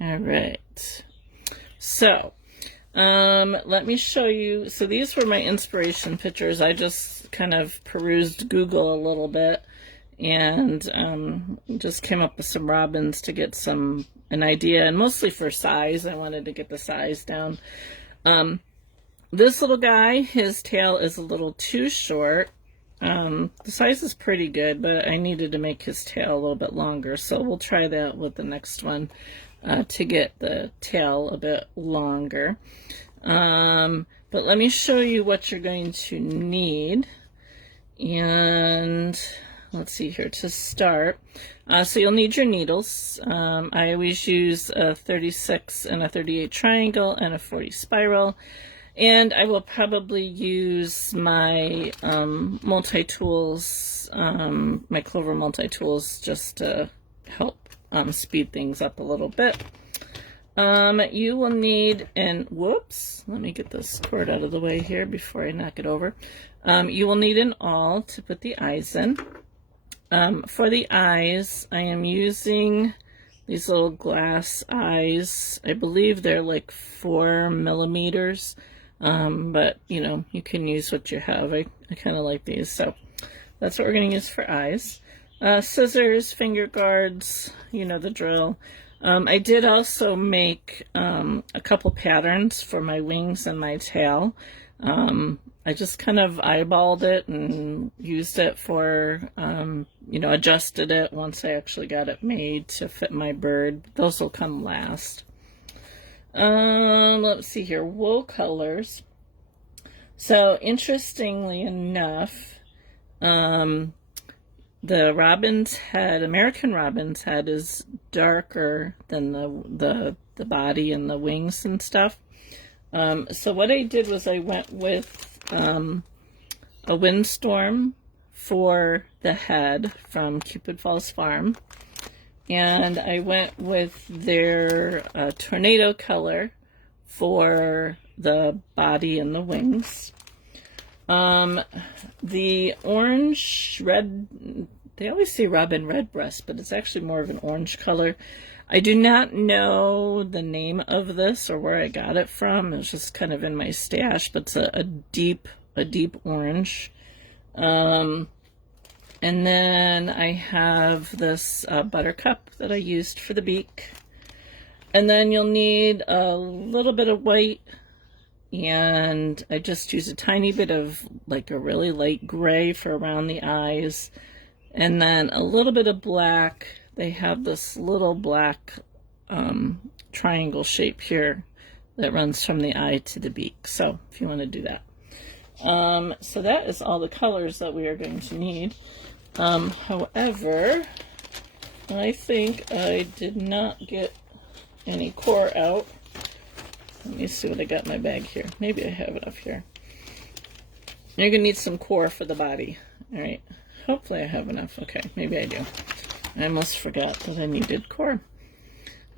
All right. So, let me show you. So these were my inspiration pictures. I just kind of perused Google a little bit and just came up with some robins to get an idea, and mostly for size. I wanted to get the size down. This little guy, his tail is a little too short. The size is pretty good, but I needed to make his tail a little bit longer, so we'll try that with the next one to get the tail a bit longer. But let me show you what you're going to need. And let's see here to start. So you'll need your needles. I always use a 36 and a 38 triangle and a 40 spiral. And I will probably use my multi-tools, my Clover multi-tools, just to help speed things up a little bit. You will need, and whoops, let me get this cord out of the way here before I knock it over. You will need an awl to put the eyes in. For the eyes, I am using these little glass eyes. I believe they're like 4 millimeters. But you know, you can use what you have. I kind of like these, so that's what we're going to use for eyes. Scissors, finger guards, you know the drill. I did also make a couple patterns for my wings and my tail. I just kind of eyeballed it and used it for, you know, adjusted it once I actually got it made to fit my bird. Those will come last. Let's see here, wool colors. So interestingly enough, the robin's head, American robin's head, is darker than the body and the wings and stuff. So what I did was I went with a windstorm for the head from Cupid Falls Farm. And I went with their tornado color for the body and the wings. The orange, red, they always say robin redbreast, but it's actually more of an orange color. I do not know the name of this or where I got it from. It's just kind of in my stash, but it's a deep orange. And then I have this buttercup that I used for the beak. And then you'll need a little bit of white, and I just use a tiny bit of like a really light gray for around the eyes. And then a little bit of black. They have this little black triangle shape here that runs from the eye to the beak. So if you want to do that. So that is all the colors that we are going to need. However, I think I did not get any core out. Let me see what I got in my bag here. Maybe I have enough here. You're going to need some core for the body. All right. Hopefully I have enough. Okay, maybe I do. I almost forgot that I needed core.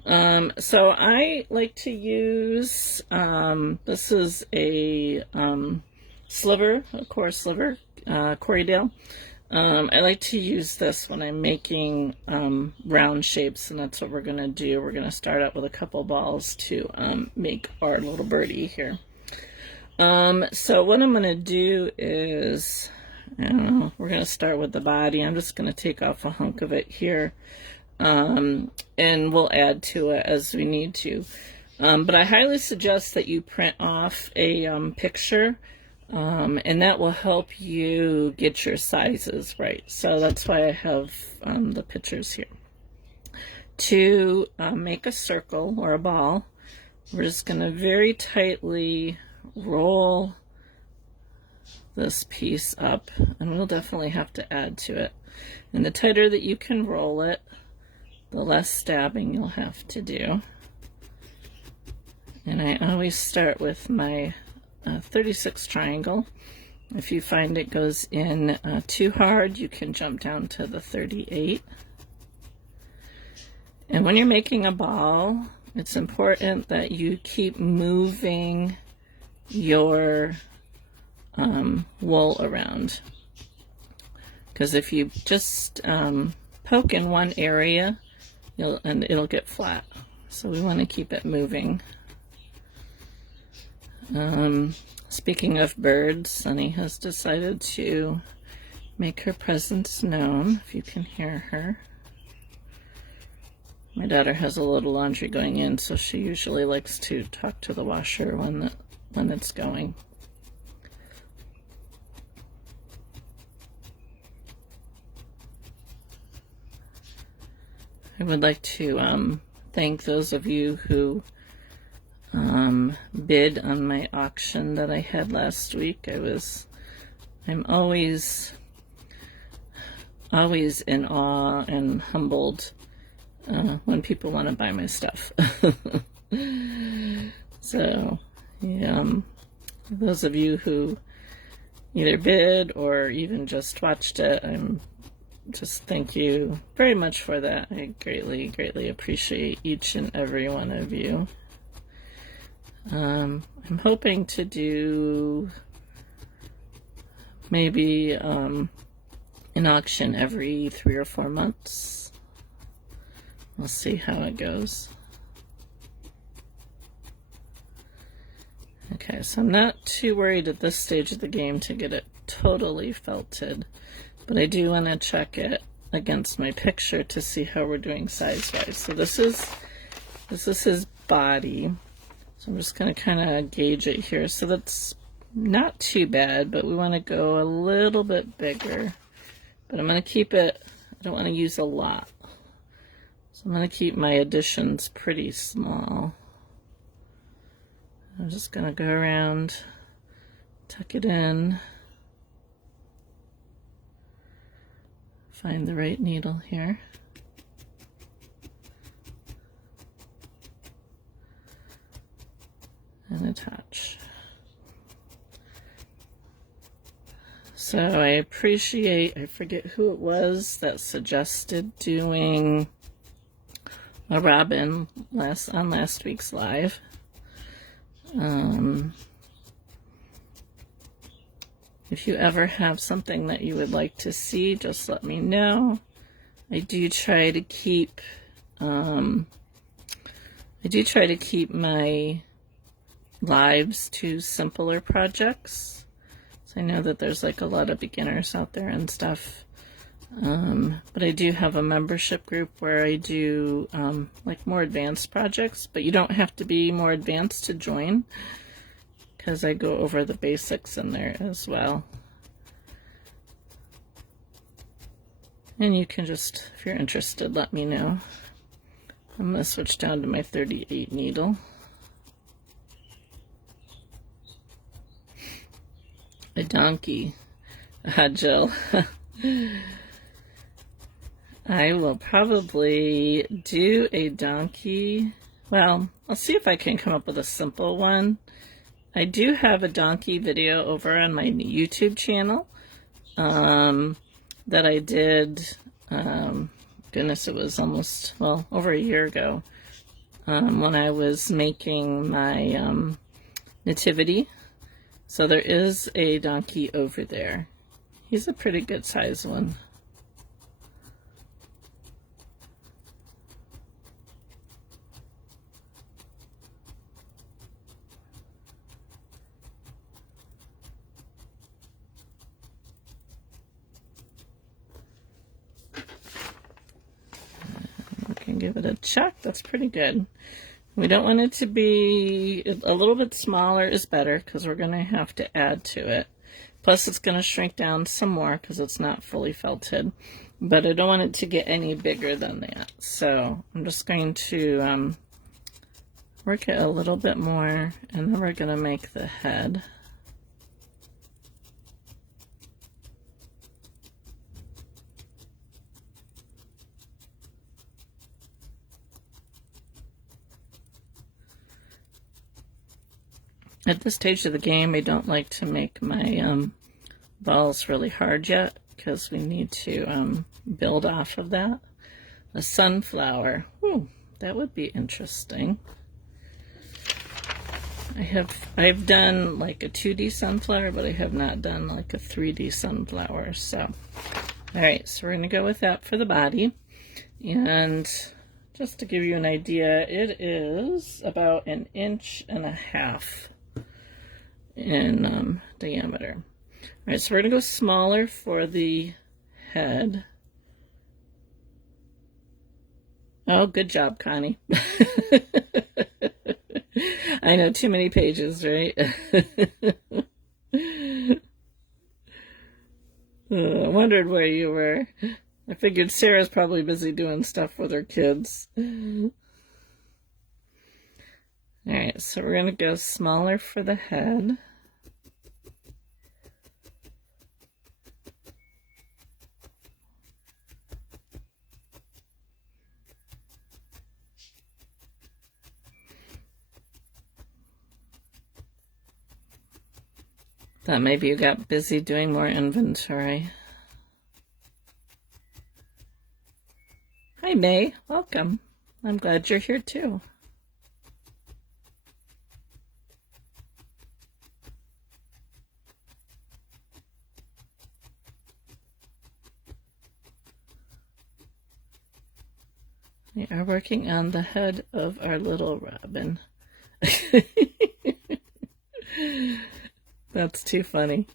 So I like to use, this is a sliver, a core sliver, Corriedale. I like to use this when I'm making round shapes, and that's what we're going to do. We're going to start out with a couple balls to make our little birdie here. So what I'm going to do is, I don't know, we're going to start with the body. I'm just going to take off a hunk of it here, and we'll add to it as we need to. But I highly suggest that you print off a picture. And that will help you get your sizes right. So that's why I have the pictures here. To make a circle or a ball, we're just going to very tightly roll this piece up, and we'll definitely have to add to it. And the tighter that you can roll it, the less stabbing you'll have to do. And I always start with my 36 triangle. If you find it goes in too hard, you can jump down to the 38. And when you're making a ball, it's important that you keep moving your wool around, because if you just poke in one area, it'll get flat. so we want to keep it moving. Speaking of birds, Sunny has decided to make her presence known, if you can hear her. My daughter has a load of laundry going in, so she usually likes to talk to the washer when it's going. I would like to thank those of you who bid on my auction that I had last week. I'm always in awe and humbled when people want to buy my stuff. So, yeah, those of you who either bid or even just watched it, just thank you very much for that. I greatly, greatly appreciate each and every one of you. I'm hoping to do maybe an auction every 3 or 4 months. We'll see how it goes. Okay, so I'm not too worried at this stage of the game to get it totally felted, but I do want to check it against my picture to see how we're doing size-wise. So this is his body. So I'm just going to kind of gauge it here. So that's not too bad, but we want to go a little bit bigger. But I'm going to keep it, I don't want to use a lot. So I'm going to keep my additions pretty small. I'm just going to go around, tuck it in, find the right needle here. And attach. So I appreciate, I forget who it was that suggested doing a robin on last week's live. If you ever have something that you would like to see, just let me know. I do try to keep my lives to simpler projects. So I know that there's like a lot of beginners out there and stuff. But I do have a membership group where I do like more advanced projects, but you don't have to be more advanced to join, because I go over the basics in there as well. And you can just, if you're interested, let me know. I'm going to switch down to my 38 needle. A donkey. Jill. I will probably do a donkey. Well, I'll see if I can come up with a simple one. I do have a donkey video over on my YouTube channel that I did, goodness, it was almost, well, over a year ago, when I was making my nativity. So there is a donkey over there. He's a pretty good size one. We can give it a check. That's pretty good. We don't want it to be a little bit smaller is better, because we're going to have to add to it. Plus it's going to shrink down some more because it's not fully felted. But I don't want it to get any bigger than that. So I'm just going to work it a little bit more, and then we're going to make the head. At this stage of the game, I don't like to make my balls really hard yet, because we need to build off of that. A sunflower. Ooh, that would be interesting. I've done like a 2D sunflower, but I have not done like a 3D sunflower. So, all right, so we're going to go with that for the body. And just to give you an idea, it is about 1.5 inches in diameter. All right, so we're going to go smaller for the head. Oh, good job, Connie. I know, too many pages, right? I wondered where you were. I figured Sarah's probably busy doing stuff with her kids. Alright, so we're going to go smaller for the head. Thought maybe you got busy doing more inventory. Hi, May. Welcome. I'm glad you're here, too. We are working on the head of our little robin. That's too funny.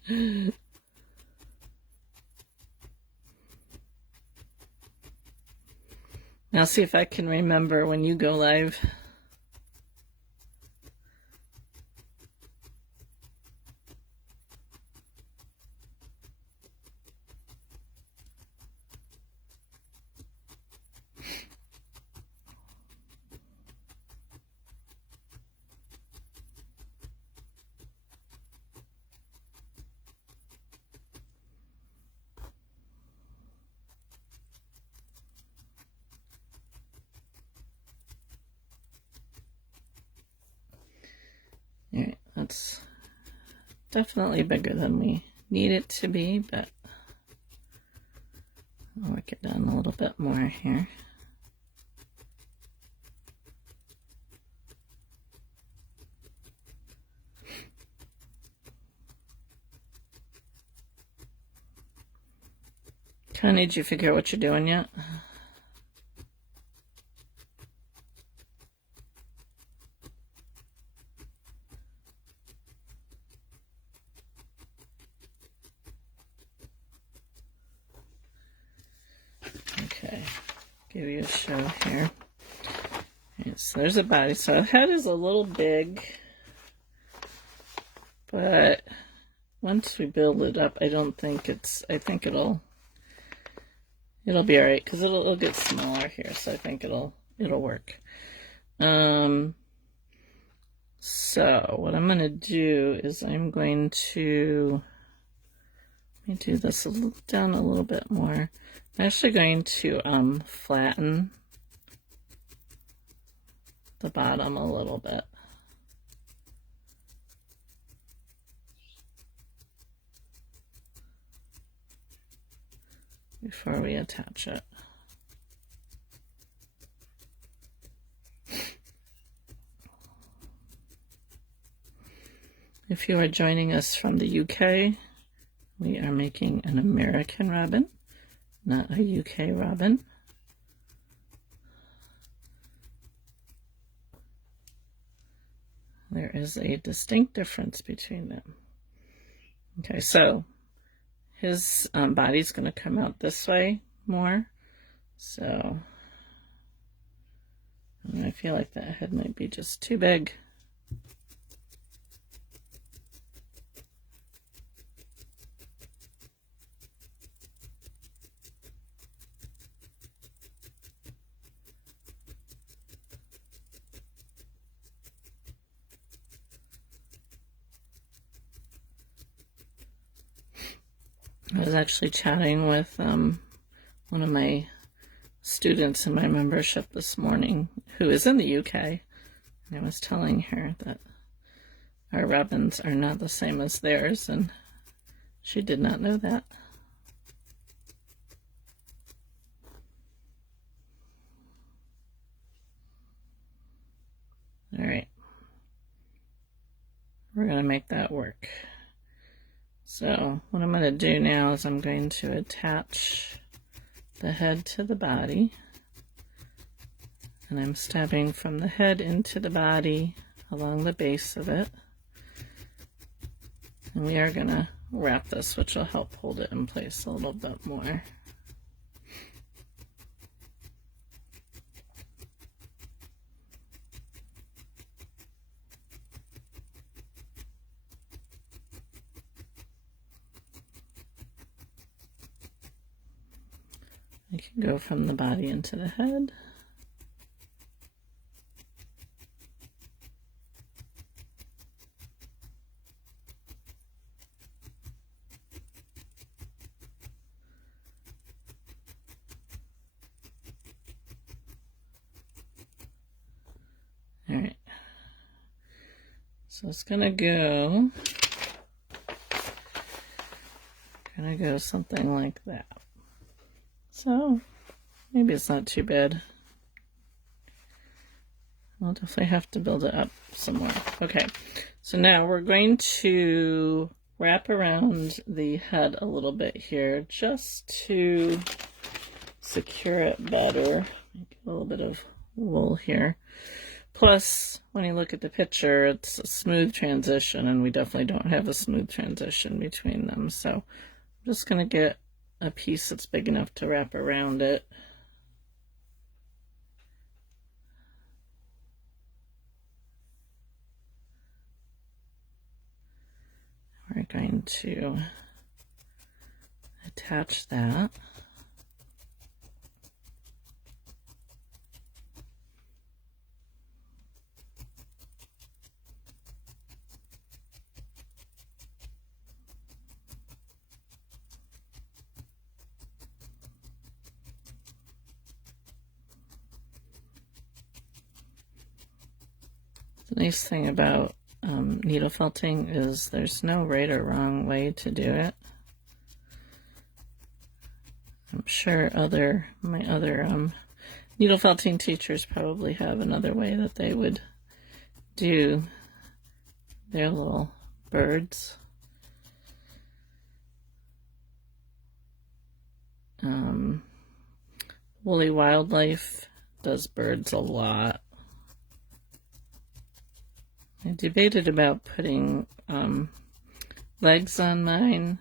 Now see if I can remember when you go live. Alright, that's definitely bigger than we need it to be, but I'll work it down a little bit more here. Connie, did you figure out what you're doing yet? Okay, give you a show here. Okay, so there's a body. So the head is a little big, but once we build it up, I think it'll be all right, because it'll get smaller here, so I think it'll work. So what I'm going to do is I'm going to let me do this down a little bit more. I'm actually going to flatten the bottom a little bit. Before we attach it. If you are joining us from the UK, we are making an American robin, not a UK robin. There is a distinct difference between them. Okay, so his body's going to come out this way more, so I feel like that head might be just too big. I was actually chatting with one of my students in my membership this morning who is in the UK, and I was telling her that our robins are not the same as theirs, and she did not know that. All right, we're going to make that work. So what I'm going to do now is I'm going to attach the head to the body. And I'm stabbing from the head into the body along the base of it. And we are going to wrap this, which will help hold it in place a little bit more. I can go from the body into the head. All right. So it's gonna go something like that. So maybe it's not too bad. I'll definitely have to build it up some more. Okay, so now we're going to wrap around the head a little bit here just to secure it better. Make a little bit of wool here. Plus, when you look at the picture, it's a smooth transition, and we definitely don't have a smooth transition between them. So I'm just going to get a piece that's big enough to wrap around it. We're going to attach that. The nice thing about needle felting is there's no right or wrong way to do it. I'm sure my other needle felting teachers probably have another way that they would do their little birds. Woolly Wildlife does birds a lot. I debated about putting legs on mine.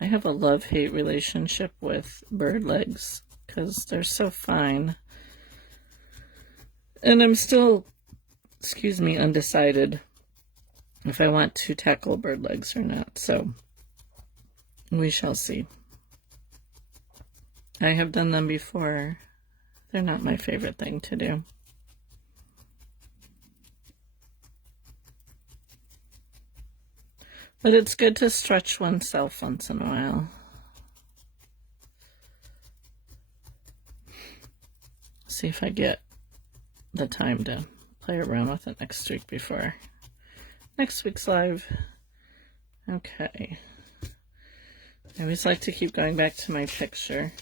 I have a love-hate relationship with bird legs because they're so fine. And I'm still, undecided if I want to tackle bird legs or not. So we shall see. I have done them before. They're not my favorite thing to do. But it's good to stretch oneself once in a while. See if I get the time to play around with it next week before next week's live. Okay. I always like to keep going back to my picture.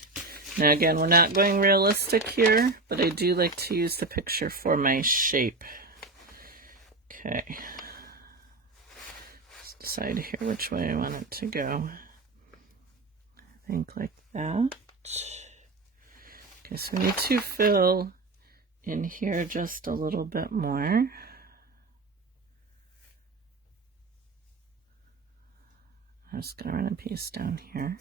Now again, we're not going realistic here, but I do like to use the picture for my shape. Okay. Decide here which way I want it to go. I think like that. Okay, so we need to fill in here just a little bit more. I'm just going to run a piece down here.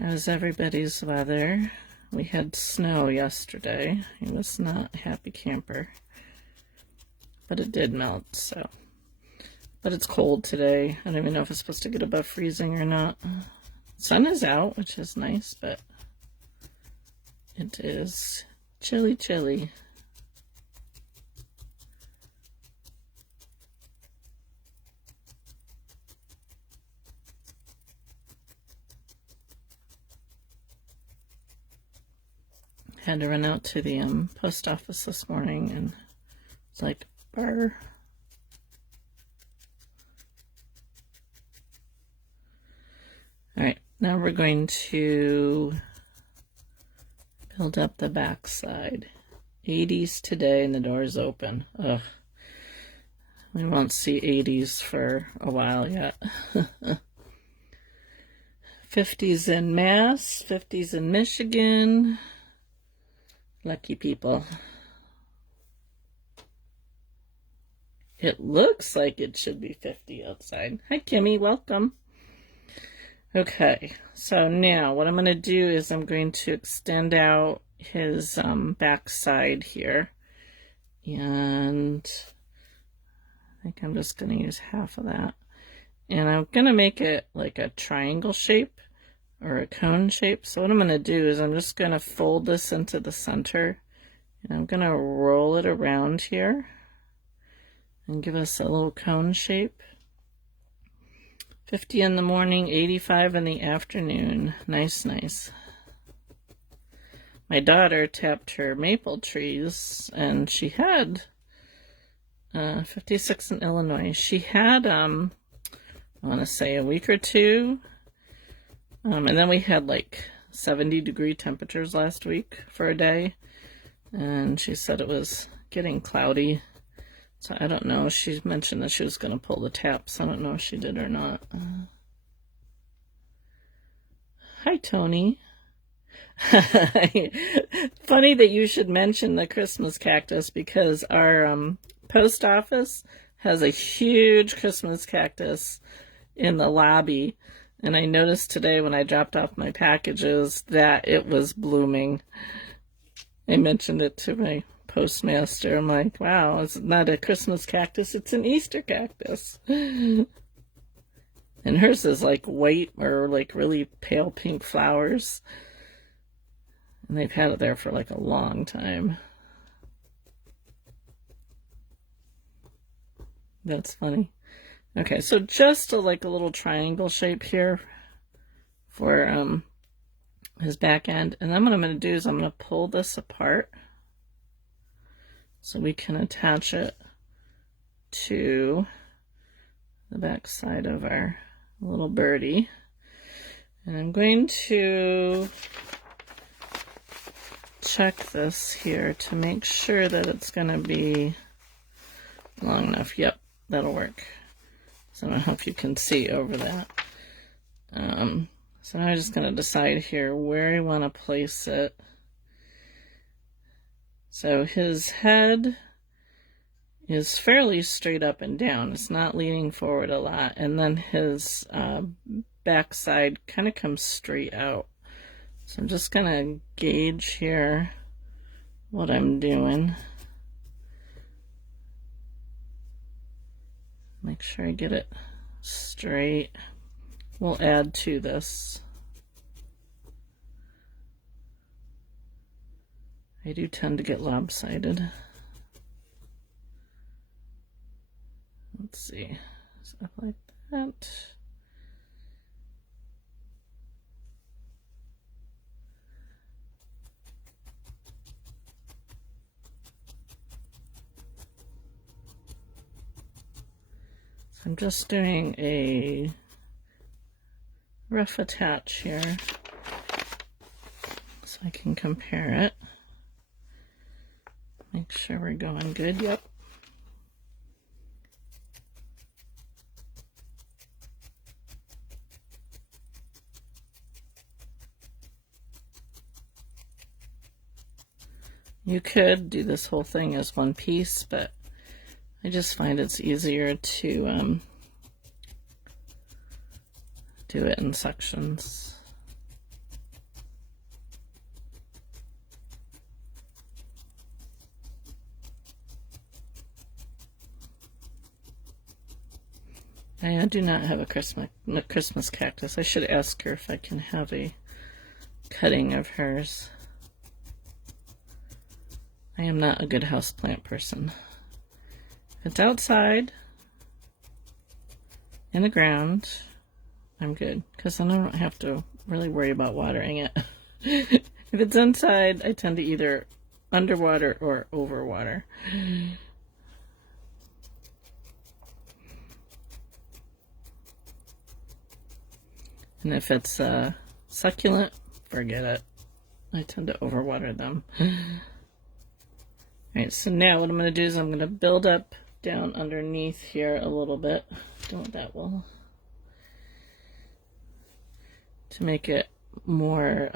How's everybody's weather? We had snow yesterday. He was not a happy camper. But it did melt, so. But it's cold today. I don't even know if it's supposed to get above freezing or not. Sun is out, which is nice, but it is chilly, chilly. Had to run out to the post office this morning, and it's like, brr. All right, now we're going to build up the back side. 80s today, and the door's open. Ugh. We won't see 80s for a while yet. 50s in Mass, 50s in Michigan. Lucky people. It looks like it should be 50 outside. Hi, Kimmy. Welcome. Okay, so now what I'm going to do is I'm going to extend out his back side here. And I think I'm just going to use half of that. And I'm going to make it like a triangle shape or a cone shape. So what I'm going to do is I'm just going to fold this into the center. And I'm going to roll it around here and give us a little cone shape. 50 in the morning, 85 in the afternoon. Nice, nice. My daughter tapped her maple trees, and she had 56 in Illinois. She had, I want to say, a week or two. And then we had like 70-degree temperatures last week for a day. And she said it was getting cloudy. So I don't know. She mentioned that she was going to pull the taps. I don't know if she did or not. Hi, Tony. Funny that you should mention the Christmas cactus, because our post office has a huge Christmas cactus in the lobby. And I noticed today when I dropped off my packages that it was blooming. I mentioned it to my postmaster. I'm like, wow, it's not a Christmas cactus, it's an Easter cactus. And hers is like white or like really pale pink flowers. And they've had it there for like a long time. That's funny. Okay, so just like a little triangle shape here for his back end. And then what I'm going to do is I'm going to pull this apart so we can attach it to the back side of our little birdie. And I'm going to check this here to make sure that it's going to be long enough. Yep, that'll work. So I don't know if you can see over that. So now I'm just going to decide here where I want to place it. So his head is fairly straight up and down. It's not leaning forward a lot. And then his backside kind of comes straight out. So I'm just going to gauge here what I'm doing. Make sure I get it straight. We'll add to this. I do tend to get lopsided. Let's see. Stuff like that. So I'm just doing a rough attach here so I can compare it. Make sure we're going good. Yep. You could do this whole thing as one piece, but I just find it's easier to do it in sections. I do not have a Christmas cactus. I should ask her if I can have a cutting of hers. I am not a good houseplant person. If it's outside, in the ground, I'm good, because then I don't have to really worry about watering it. If it's inside, I tend to either underwater or overwater. And if it's succulent, forget it. I tend to overwater them. Alright, so now what I'm going to do is I'm going to build up down underneath here a little bit. Don't want that will. To make it more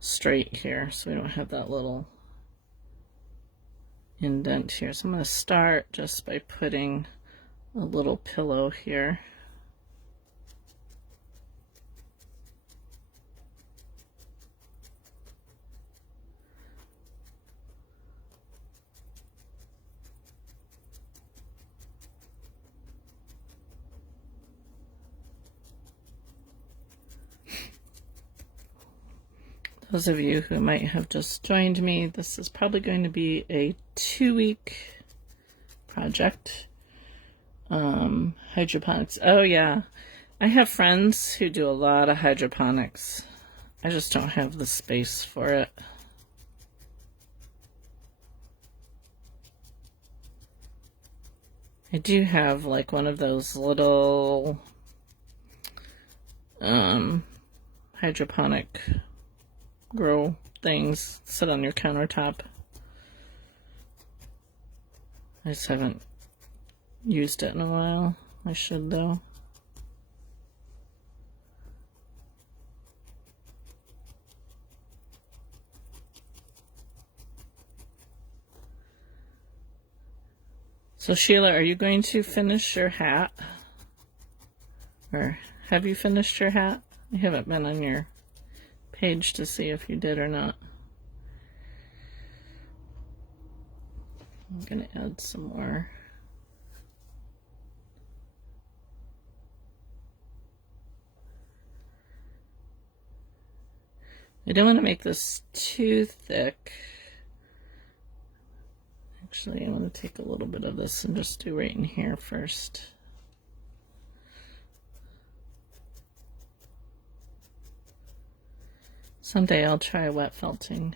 straight here, so we don't have that little indent here. So I'm going to start just by putting a little pillow here. Those of you who might have just joined me, this is probably going to be a 2-week project. Hydroponics. Oh yeah, I have friends who do a lot of hydroponics. I just don't have the space for it. I do have like one of those little hydroponic grow things sit on your countertop. I just haven't used it in a while. I should though. So Sheila, are you going to finish your hat? Or have you finished your hat? I haven't been on your page to see if you did or not. I'm going to add some more. I don't want to make this too thick. Actually, I want to take a little bit of this and just do right in here first. Someday I'll try wet felting.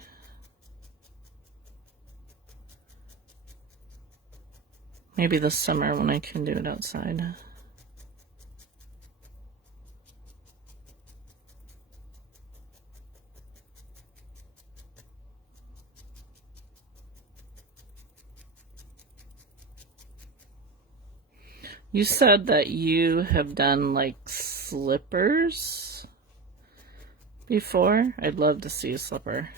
Maybe this summer when I can do it outside. You said that you have done like slippers before. I'd love to see a slipper.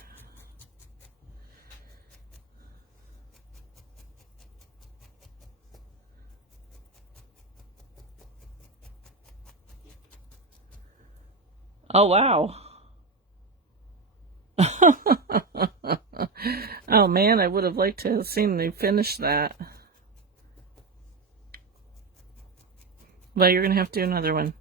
Oh, wow. Oh man, I would have liked to have seen you finish that. Well, you're going to have to do another one.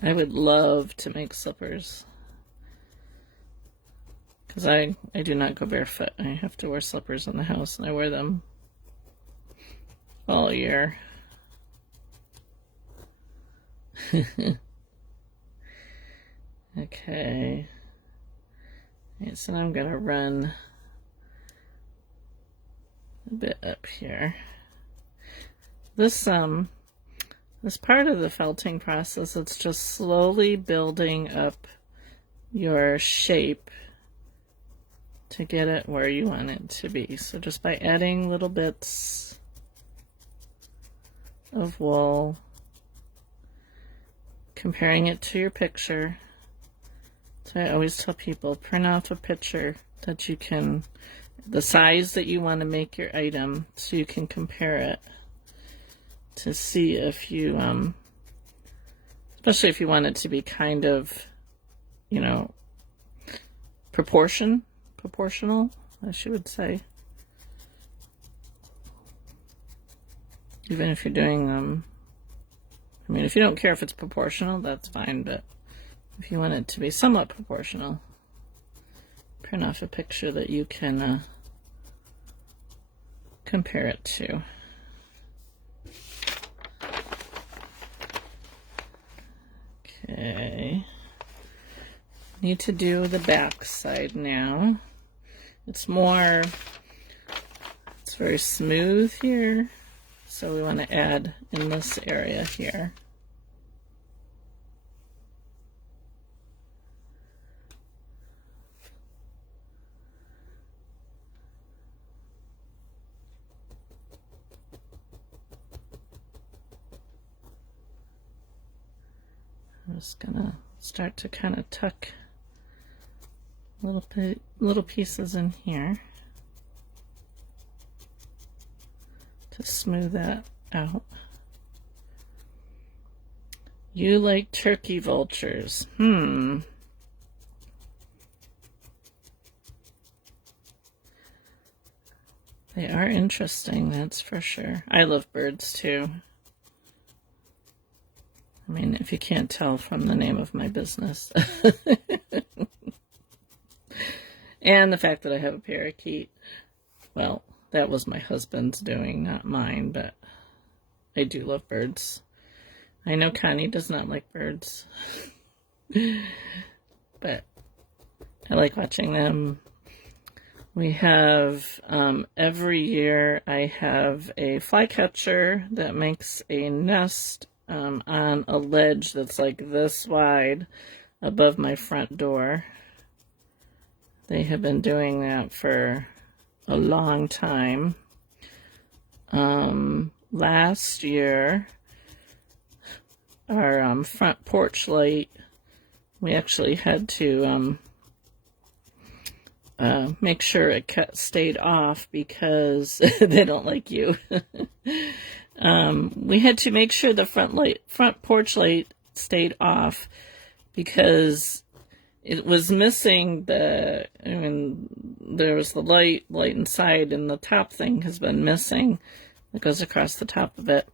I would love to make slippers. Because I do not go barefoot. I have to wear slippers in the house, and I wear them all year. Okay. Right, so now I'm going to run a bit up here. This part of the felting process, it's just slowly building up your shape to get it where you want it to be. So just by adding little bits of wool, comparing it to your picture. So I always tell people, print off a picture that you can, the size that you want to make your item, so you can compare it to see if you, especially if you want it to be kind of, you know, proportional, I should say. Even if you're doing, I mean, if you don't care if it's proportional, that's fine, but if you want it to be somewhat proportional, print off a picture that you can compare it to. Okay. Need to do the back side now. It's more very smooth here, so we want to add in this area here. I'm just gonna start to kind of tuck little pieces in here to smooth that out. You like turkey vultures? They are interesting, that's for sure. I love birds too. I mean, if you can't tell from the name of my business. And the fact that I have a parakeet. Well, that was my husband's doing, not mine, but I do love birds. I know Connie does not like birds. But I like watching them. We have, every year I have a flycatcher that makes a nest on a ledge that's like this wide above my front door. They have been doing that for a long time. Last year, our front porch light, we actually had to make sure it stayed off because they don't like you. We had to make sure the front porch light stayed off because it was missing there was the light inside, and the top thing has been missing. It goes across the top of it.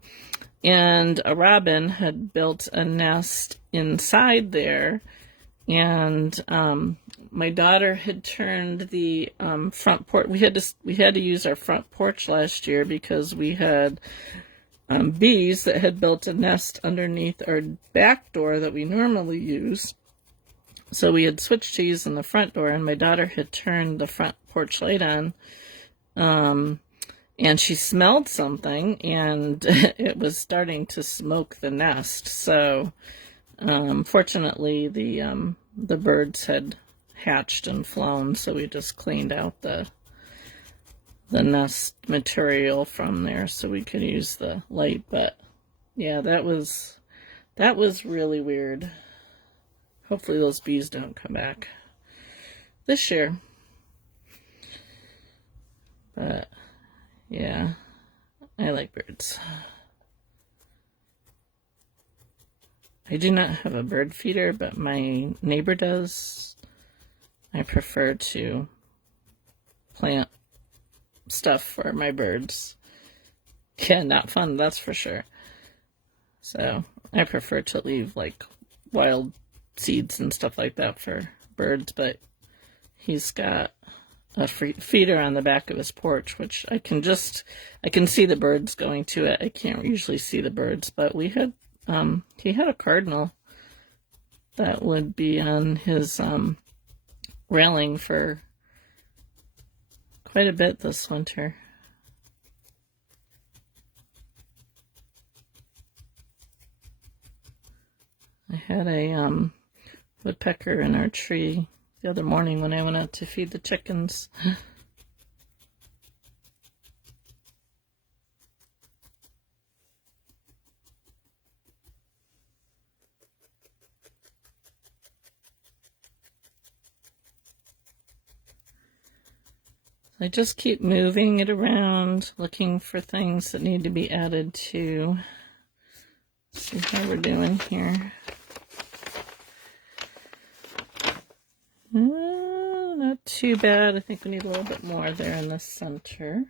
And a robin had built a nest inside there, and my daughter had turned the front porch. We had to use our front porch last year because we had bees that had built a nest underneath our back door that we normally use. So we had switched to using the front door, and my daughter had turned the front porch light on, and she smelled something, and it was starting to smoke the nest. So fortunately, the birds had hatched and flown, so we just cleaned out the nest material from there so we could use the light. But yeah, that was really weird. Hopefully those bees don't come back this year. But yeah, I like birds. I do not have a bird feeder, but my neighbor does. I prefer to plant stuff for my birds. Yeah, not fun, that's for sure. So I prefer to leave like wild seeds and stuff like that for birds, but he's got a feeder on the back of his porch, which I can see the birds going to it. I can't usually see the birds, but he had a cardinal that would be on his railing for quite a bit this winter. I had a woodpecker in our tree the other morning when I went out to feed the chickens. I just keep moving it around, looking for things that need to be added to. See how we're doing here. Not too bad. I think we need a little bit more there in the center.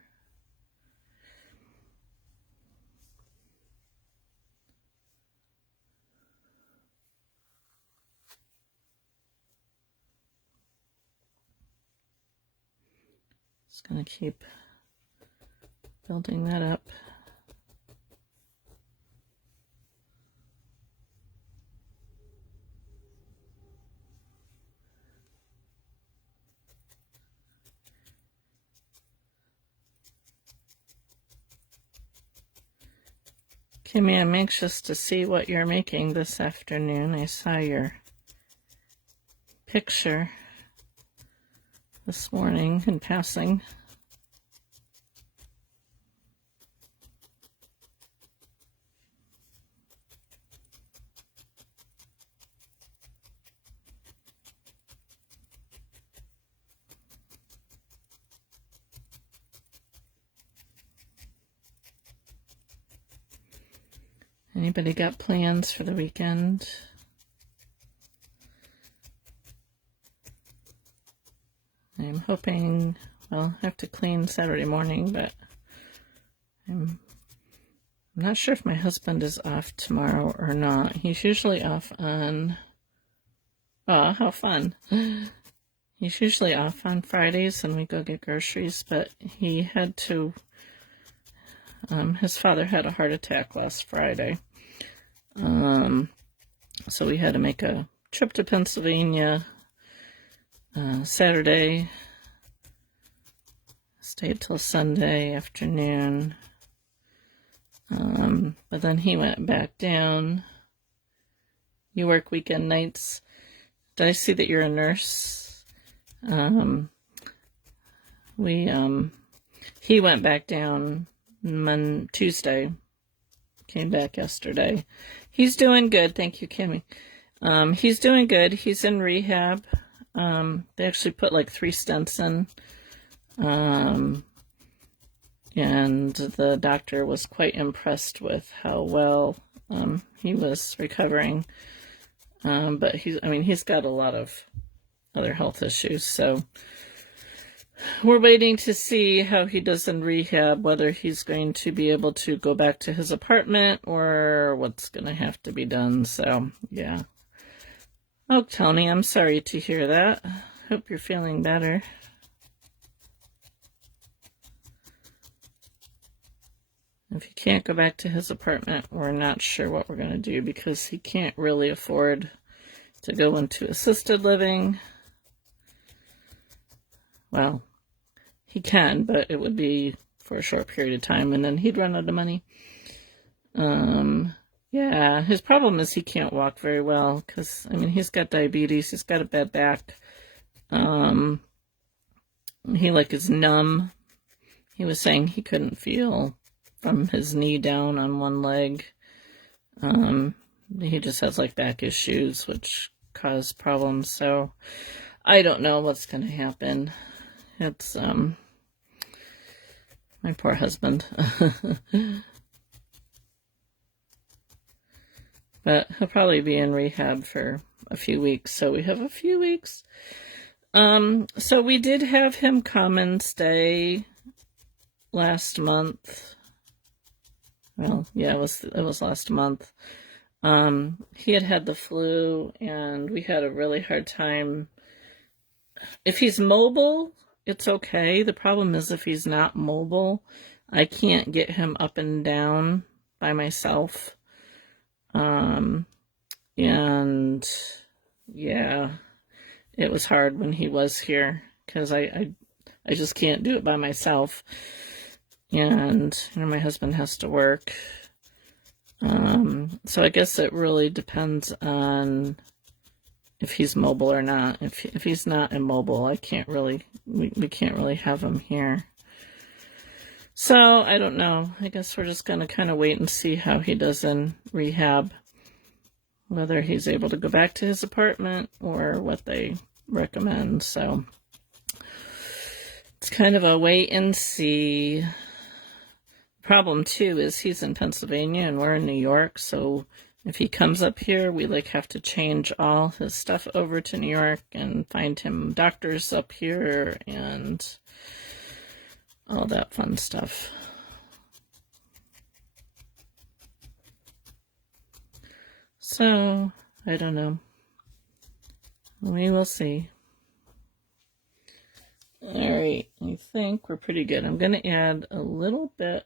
Just going to keep building that up. Kimmy, I'm anxious to see what you're making this afternoon. I saw your picture this morning in passing. Anybody got plans for the weekend? I'm hoping, well, I have to clean Saturday morning, but I'm not sure if my husband is off tomorrow or not. He's usually off on, oh, how fun. He's usually off on Fridays and we go get groceries, but he had to, his father had a heart attack last Friday. So we had to make a trip to Pennsylvania Saturday, stayed till Sunday afternoon, but then he went back down. You work weekend nights. Did I see that you're a nurse? He went back down Tuesday, came back yesterday. He's doing good, thank you, Kimmy. He's doing good. He's in rehab. They actually put like 3 stents in. And the doctor was quite impressed with how well he was recovering. But he's got a lot of other health issues, so we're waiting to see how he does in rehab, whether he's going to be able to go back to his apartment or what's going to have to be done. So, yeah. Oh, Tony, I'm sorry to hear that. Hope you're feeling better. If he can't go back to his apartment, we're not sure what we're going to do because he can't really afford to go into assisted living. Well, he can, but it would be for a short period of time, and then he'd run out of money. Yeah, his problem is he can't walk very well, because, he's got diabetes, he's got a bad back. He, is numb. He was saying he couldn't feel from his knee down on one leg. He just has, back issues, which cause problems, so I don't know what's going to happen. It's, my poor husband. But he'll probably be in rehab for a few weeks, so we have a few weeks. So we did have him come and stay last month. Well, yeah, it was last month. He had the flu, and we had a really hard time. If he's mobile, it's okay. The problem is if he's not mobile, I can't get him up and down by myself. And yeah, it was hard when he was here because I just can't do it by myself. And, my husband has to work. So I guess it really depends on if he's mobile or not. If he's not immobile, we can't really have him here. So, I don't know. I guess we're just going to kind of wait and see how he does in rehab. Whether he's able to go back to his apartment or what they recommend. So, it's kind of a wait and see. Problem, too, is he's in Pennsylvania and we're in New York. So, if he comes up here, we have to change all his stuff over to New York and find him doctors up here and all that fun stuff. So, I don't know. We will see. Alright, I think we're pretty good. I'm going to add a little bit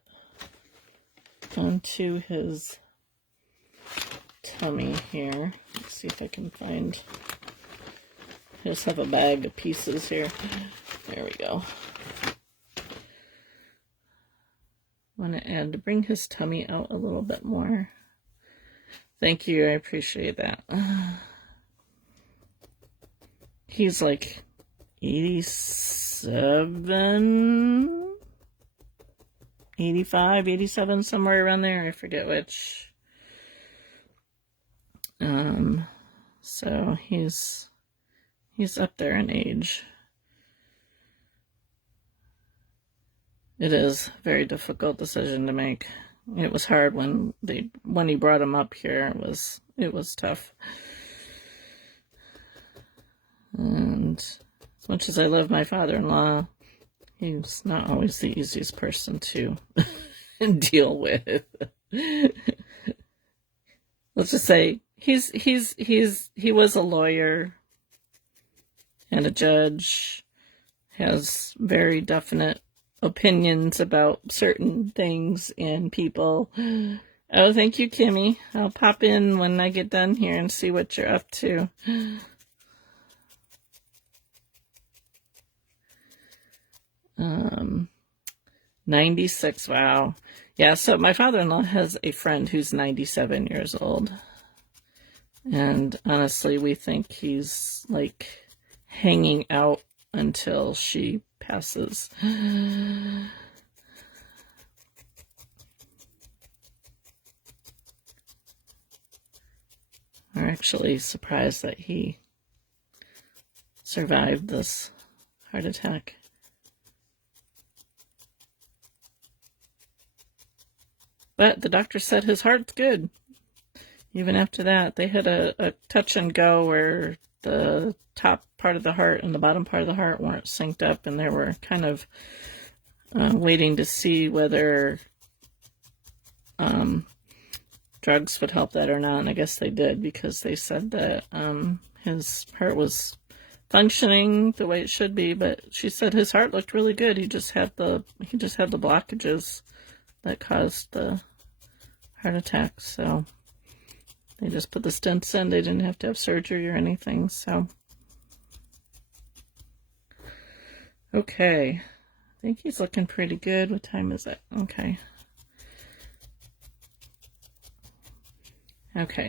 onto his tummy here. Let's see if I can find... I just have a bag of pieces here. There we go. want to add to bring his tummy out a little bit more. Thank you, I appreciate that. He's like 87, 85, 87, somewhere around there. I forget which. So he's up there in age. It is a very difficult decision to make. It was hard when he brought him up here. It was tough. And as much as I love my father-in-law, he's not always the easiest person to deal with. Let's just say he was a lawyer and a judge, has very definite opinions about certain things and people. Oh, thank you, Kimmy. I'll pop in when I get done here and see what you're up to. 96, wow. Yeah, so my father-in-law has a friend who's 97 years old. And honestly, we think he's like hanging out until she passes. We're actually surprised that he survived this heart attack. But the doctor said his heart's good. Even after that, they had a touch and go where the top part of the heart and the bottom part of the heart weren't synced up, and they were kind of waiting to see whether drugs would help that or not. And I guess they did, because they said that his heart was functioning the way it should be. But she said his heart looked really good. He just had the blockages that caused the heart attack. So they just put the stents in. They didn't have to have surgery or anything. So okay, I think he's looking pretty good. What time is it? Okay,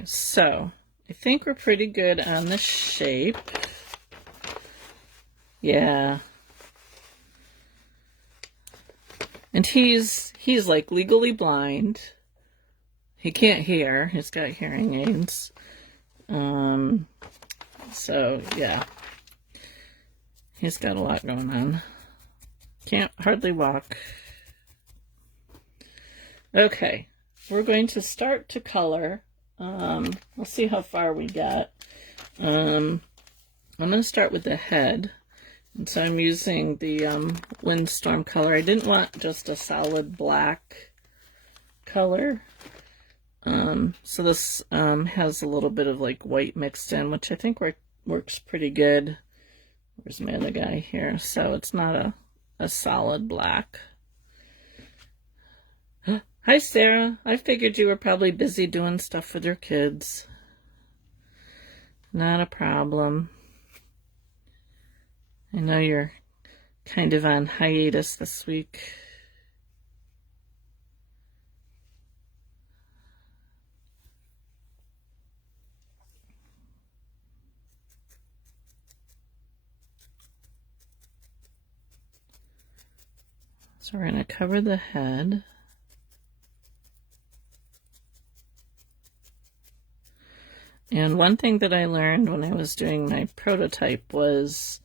so I think we're pretty good on the shape. Yeah. And he's like legally blind. He can't hear. He's got hearing aids. So yeah. He's got a lot going on. Can't hardly walk. Okay. We're going to start to color. We'll see how far we get. I'm going to start with the head. And so I'm using the Windstorm color. I didn't want just a solid black color. So this has a little bit of like white mixed in, which I think works pretty good. Where's my other guy here? So it's not a solid black. Hi, Sarah. I figured you were probably busy doing stuff with your kids. Not a problem. I know you're kind of on hiatus this week. So we're going to cover the head. And one thing that I learned when I was doing my prototype was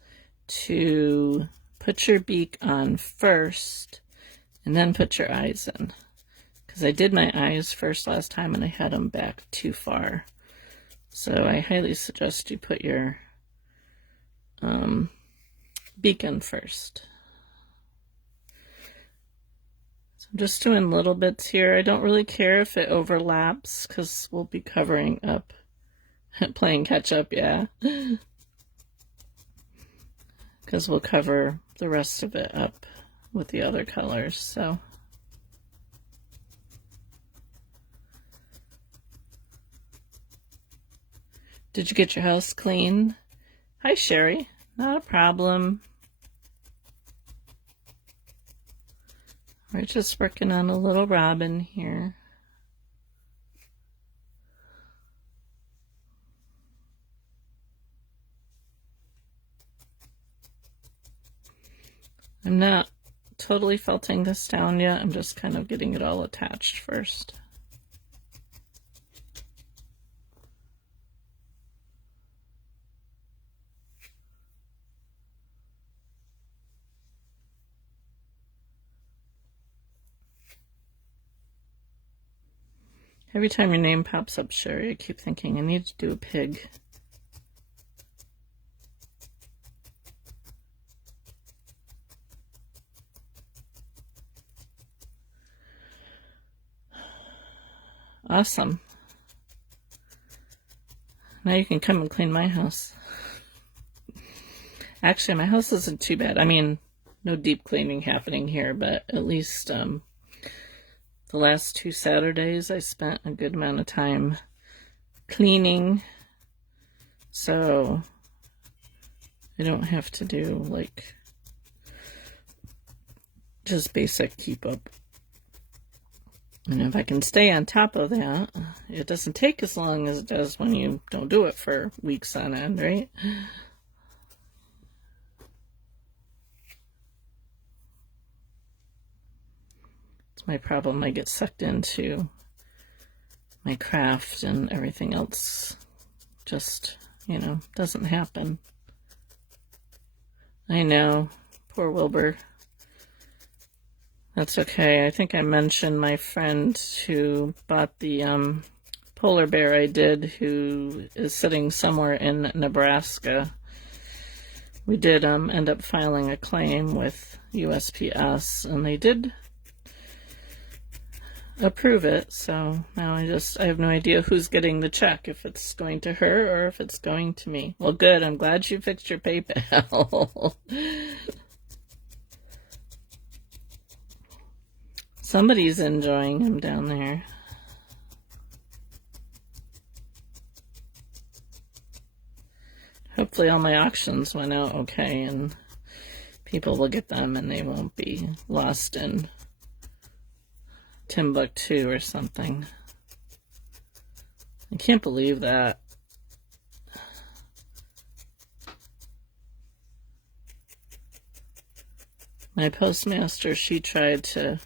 to put your beak on first and then put your eyes in. Because I did my eyes first last time and I had them back too far. So I highly suggest you put your beak in first. So I'm just doing little bits here. I don't really care if it overlaps because we'll be covering up, playing catch up, yeah. Because we'll cover the rest of it up with the other colors, so. Did you get your house clean? Hi, Sherry. Not a problem. We're just working on a little robin here. I'm not totally felting this down yet. I'm just kind of getting it all attached first. Every time your name pops up, Sherry, I keep thinking I need to do a pig. Awesome. Now you can come and clean my house. Actually, my house isn't too bad. I mean, no deep cleaning happening here, but at least the last 2 Saturdays I spent a good amount of time cleaning, so I don't have to do like just basic keep up. And if I can stay on top of that, it doesn't take as long as it does when you don't do it for weeks on end, right? It's my problem. I get sucked into my craft and everything else just, you know, doesn't happen. I know. Poor Wilbur. That's okay. I think I mentioned my friend who bought the polar bear I did, who is sitting somewhere in Nebraska. We did end up filing a claim with USPS, and they did approve it. So now I have no idea who's getting the check, if it's going to her or if it's going to me. Well, good. I'm glad you fixed your PayPal. Somebody's enjoying him down there. Hopefully all my auctions went out okay and people will get them and they won't be lost in Timbuktu or something. I can't believe that. My postmaster, she tried to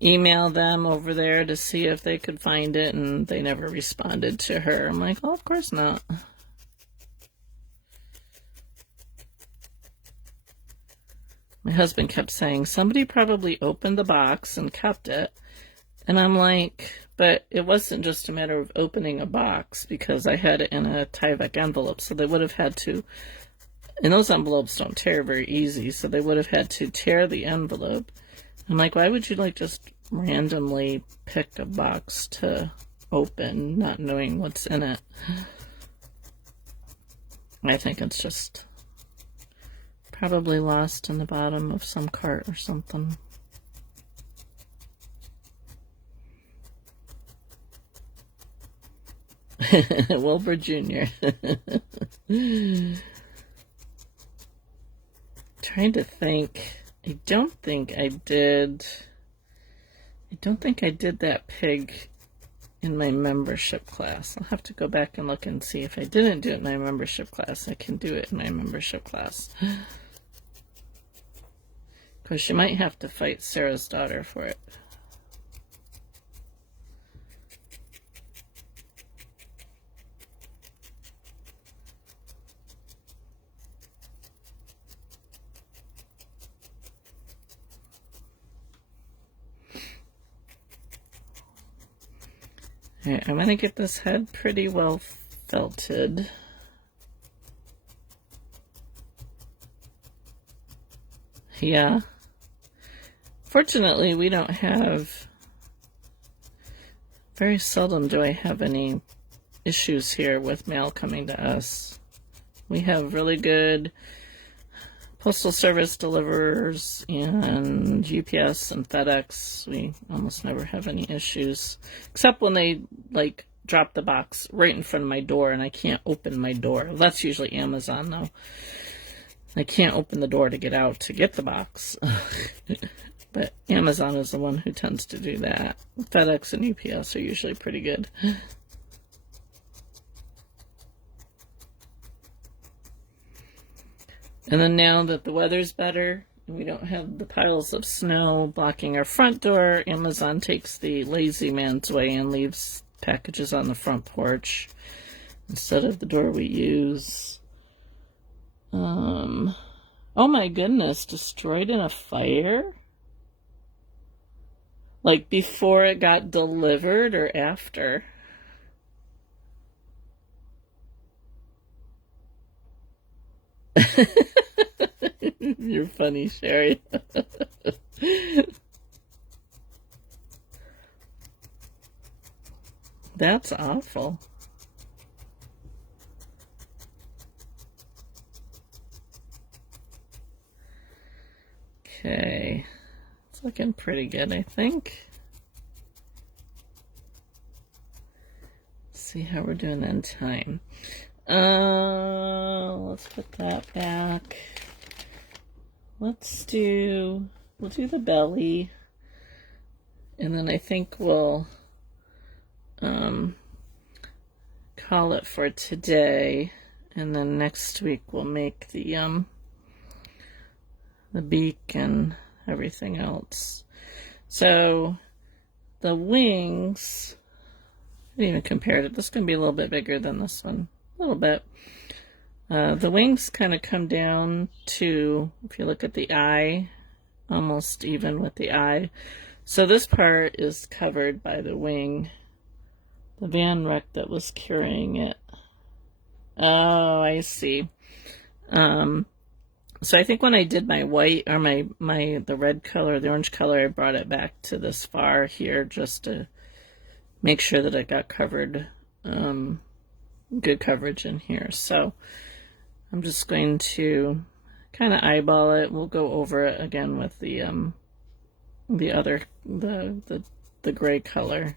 email them over there to see if they could find it, and they never responded to her. I'm like, well, of course not. My husband kept saying, somebody probably opened the box and kept it. And I'm like, but it wasn't just a matter of opening a box, because I had it in a Tyvek envelope, so they would have had to, and those envelopes don't tear very easy, so they would have had to tear the envelope. I'm like, why would you like just randomly pick a box to open, not knowing what's in it? I think it's just probably lost in the bottom of some cart or something. Wilbur Jr. Trying to think. I don't think I did that pig in my membership class. I'll have to go back and look and see if I didn't do it in my membership class. I can do it in my membership class. Of course, you might have to fight Sarah's daughter for it. Alright, I'm going to get this head pretty well felted. Yeah. Fortunately, we don't have, very seldom do I have any issues here with mail coming to us. We have really good postal service deliverers and UPS and FedEx. We almost never have any issues, except when they like drop the box right in front of my door and I can't open my door. That's usually Amazon though. I can't open the door to get out to get the box. But Amazon is the one who tends to do that. FedEx and UPS are usually pretty good. And then now that the weather's better, and we don't have the piles of snow blocking our front door, Amazon takes the lazy man's way and leaves packages on the front porch instead of the door we use. Oh my goodness, destroyed in a fire? Like before it got delivered or after? You're funny, Sherry. That's awful. Okay. It's looking pretty good, I think. Let's see how we're doing in time. Let's put that back. We'll do the belly, and then I think we'll call it for today, and then next week we'll make the beak and everything else. So the wings, I didn't even compare it. This is going to be a little bit bigger than this one, a little bit. The wings kind of come down to, if you look at the eye, almost even with the eye. So this part is covered by the wing, the Van Wreck that was carrying it. Oh, I see. So I think when I did my white, or the red color, the orange color, I brought it back to this far here just to make sure that it got covered, good coverage in here. So I'm just going to kind of eyeball it. We'll go over it again with the gray color.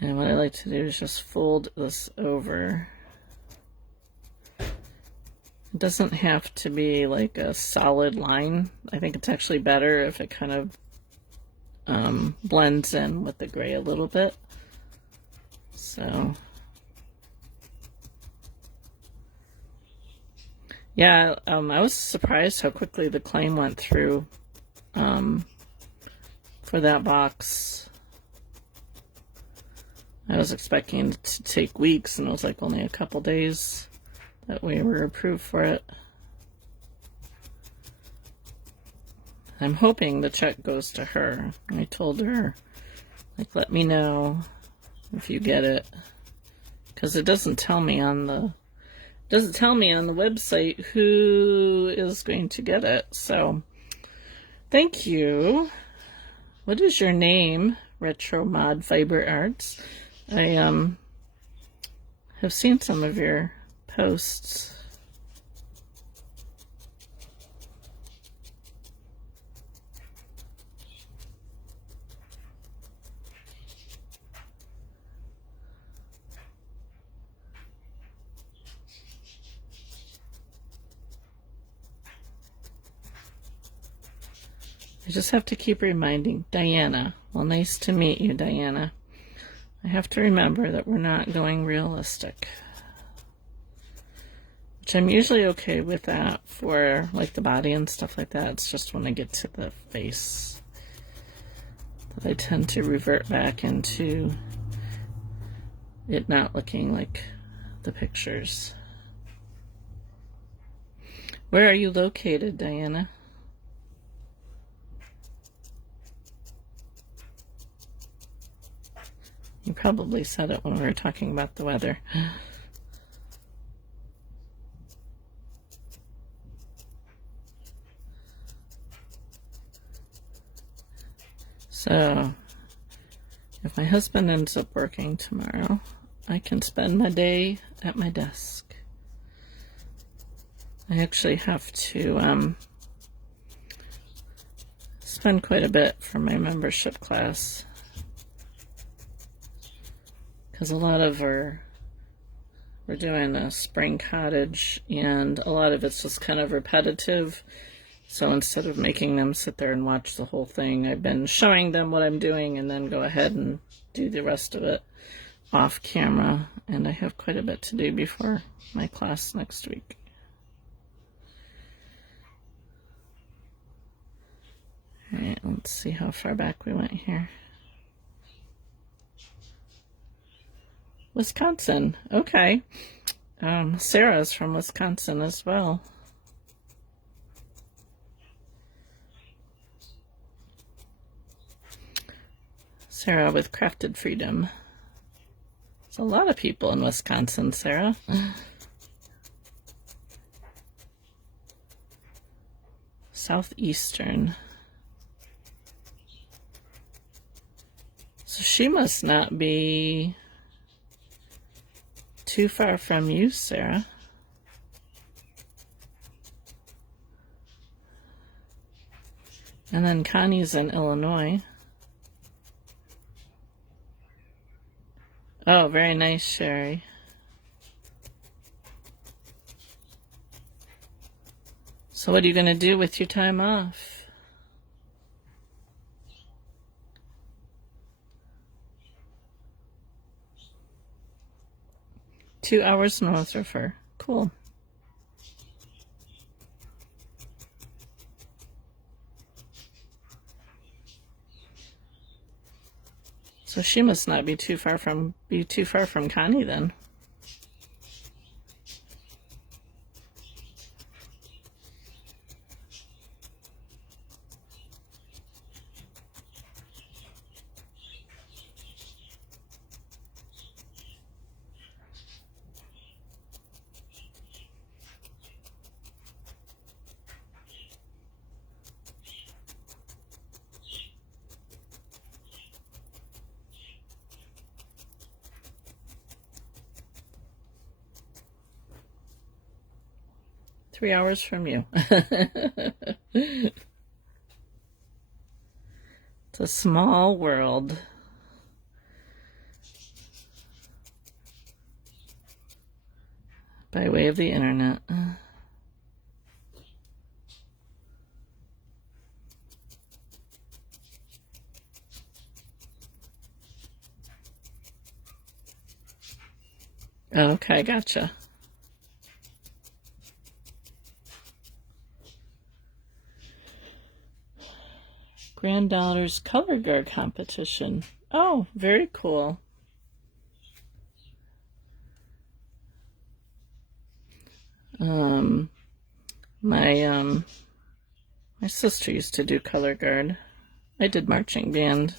And what I like to do is just fold this over. It doesn't have to be like a solid line. I think it's actually better if it kind of blends in with the gray a little bit. So yeah, I was surprised how quickly the claim went through for that box. I was expecting it to take weeks, and it was like only a couple days that we were approved for it. I'm hoping the check goes to her. I told her, like, let me know if you get it, because it doesn't tell me on the website who is going to get it. So thank you. What is your name? Retro Mod Fiber Arts. I have seen some of your posts. I just have to keep reminding Diana. Well, nice to meet you, Diana. I have to remember that we're not going realistic, which I'm usually okay with that for like the body and stuff like that. It's just when I get to the face that I tend to revert back into it not looking like the pictures. Where are you located, Diana? You probably said it when we were talking about the weather. So, if my husband ends up working tomorrow, I can spend my day at my desk. I actually have to spend quite a bit for my membership class, because a lot of our We're doing a spring cottage, and a lot of it's just kind of repetitive. So instead of making them sit there and watch the whole thing, I've been showing them what I'm doing and then go ahead and do the rest of it off camera. And I have quite a bit to do before my class next week. All right, let's see how far back we went here. Wisconsin. Okay. Sarah's from Wisconsin as well. Sarah with Crafted Freedom. There's a lot of people in Wisconsin, Sarah. Southeastern. So she must not be too far from you, Sarah. And then Connie's in Illinois. Oh, very nice, Sherry. So what are you going to do with your time off? Two hours north of her. Cool. So she must not be too far from Connie then. Three hours from you. It's a small world. By way of the internet. Okay, gotcha. Granddaughter's color guard competition. Oh, very cool. My sister used to do color guard. I did marching band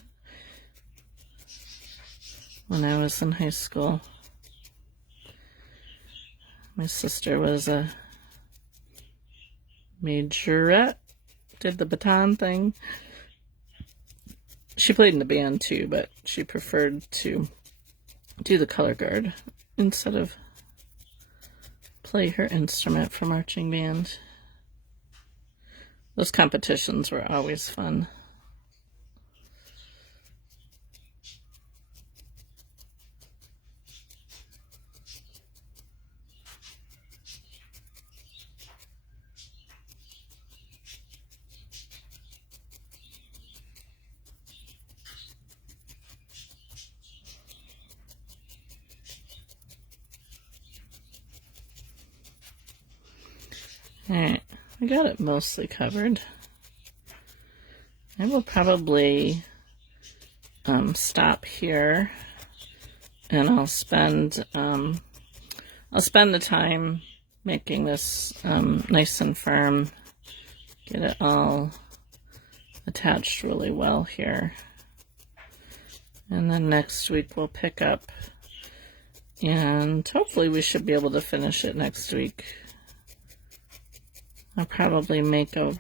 when I was in high school. My sister was a majorette, did the baton thing. She played in the band too, but she preferred to do the color guard instead of play her instrument for marching band. Those competitions were always fun. Alright, I got it mostly covered. I will probably stop here, and I'll spend the time making this nice and firm, get it all attached really well here. And then next week we'll pick up, and hopefully we should be able to finish it next week. I'll probably make a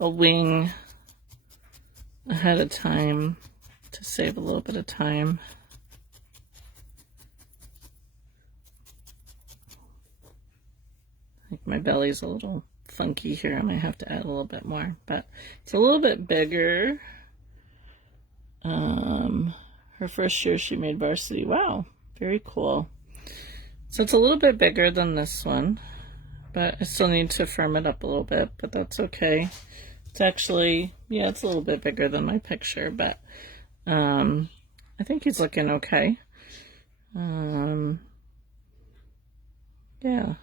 wing ahead of time to save a little bit of time. I think my belly's a little funky here. I might have to add a little bit more, but it's a little bit bigger. Her first year she made varsity. Wow, very cool. So it's a little bit bigger than this one, but I still need to firm it up a little bit, but that's okay. It's actually, yeah, it's a little bit bigger than my picture, but I think he's looking okay. Yeah.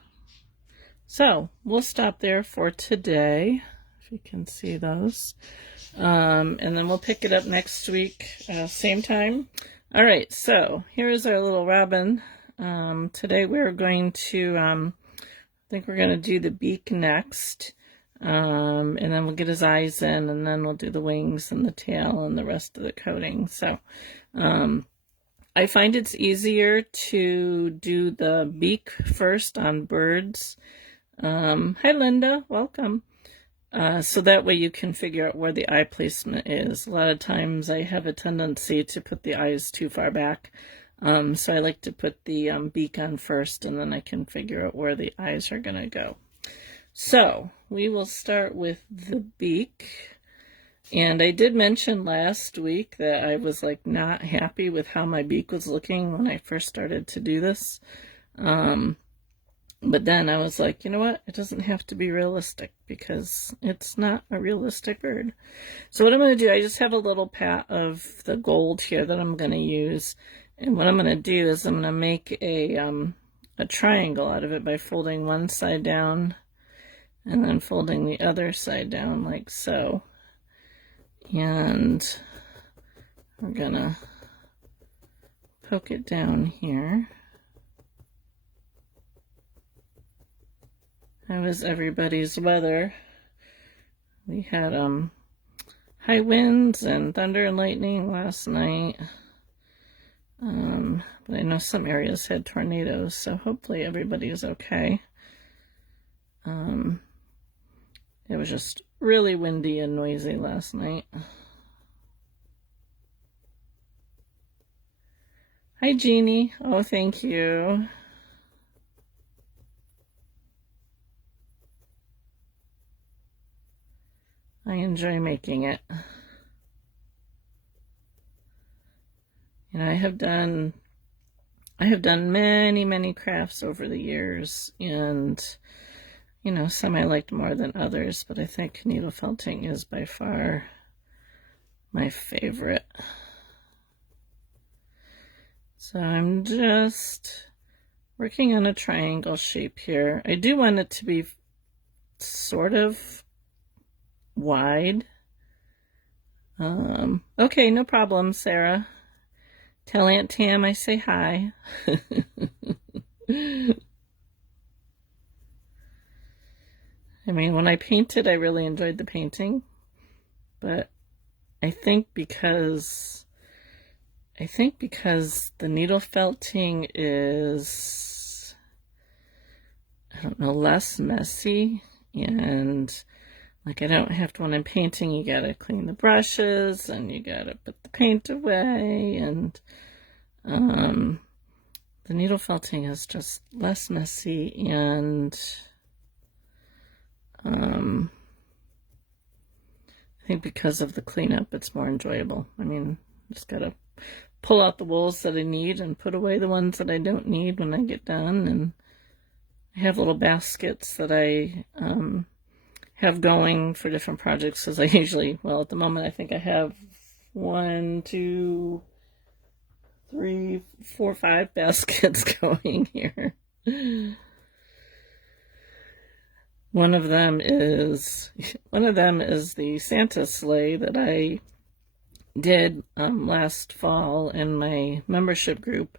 So we'll stop there for today, if you can see those. And then we'll pick it up next week, same time. All right, so here's our little robin. Today we're going to, I think we're going to do the beak next. And then we'll get his eyes in, and then we'll do the wings and the tail and the rest of the coating. So, I find it's easier to do the beak first on birds. Hi Linda, welcome. So that way you can figure out where the eye placement is. A lot of times I have a tendency to put the eyes too far back. So I like to put the beak on first, and then I can figure out where the eyes are going to go. So we will start with the beak. And I did mention last week that I was like not happy with how my beak was looking when I first started to do this. But then I was like, you know what? It doesn't have to be realistic because it's not a realistic bird. So what I'm going to do, I just have a little pat of the gold here that I'm going to use. And what I'm going to do is I'm going to make a triangle out of it by folding one side down and then folding the other side down like so. And we're going to poke it down here. How was everybody's weather? We had high winds and thunder and lightning last night. But I know some areas had tornadoes, so hopefully everybody's okay. It was just really windy and noisy last night. Hi Jeannie. Oh, thank you. I enjoy making it. And I have done many crafts over the years, and you know, some I liked more than others, but I think needle felting is by far my favorite. So I'm just working on a triangle shape here. I do want it to be sort of wide. Okay, no problem, Sarah. Tell Aunt Tam I say hi. I mean, when I painted, I really enjoyed the painting, but I think because the needle felting is, I don't know, less messy, and like I don't have to, when I'm painting, you gotta clean the brushes and you gotta put the paint away, and the needle felting is just less messy, and I think because of the cleanup, it's more enjoyable. I mean, just gotta pull out the wools that I need and put away the ones that I don't need when I get done. And I have little baskets that I have going for different projects, because I usually, well, at the moment I think I have 1, 2, 3, 4, 5 baskets going here. One of them is the Santa sleigh that I did last fall in my membership group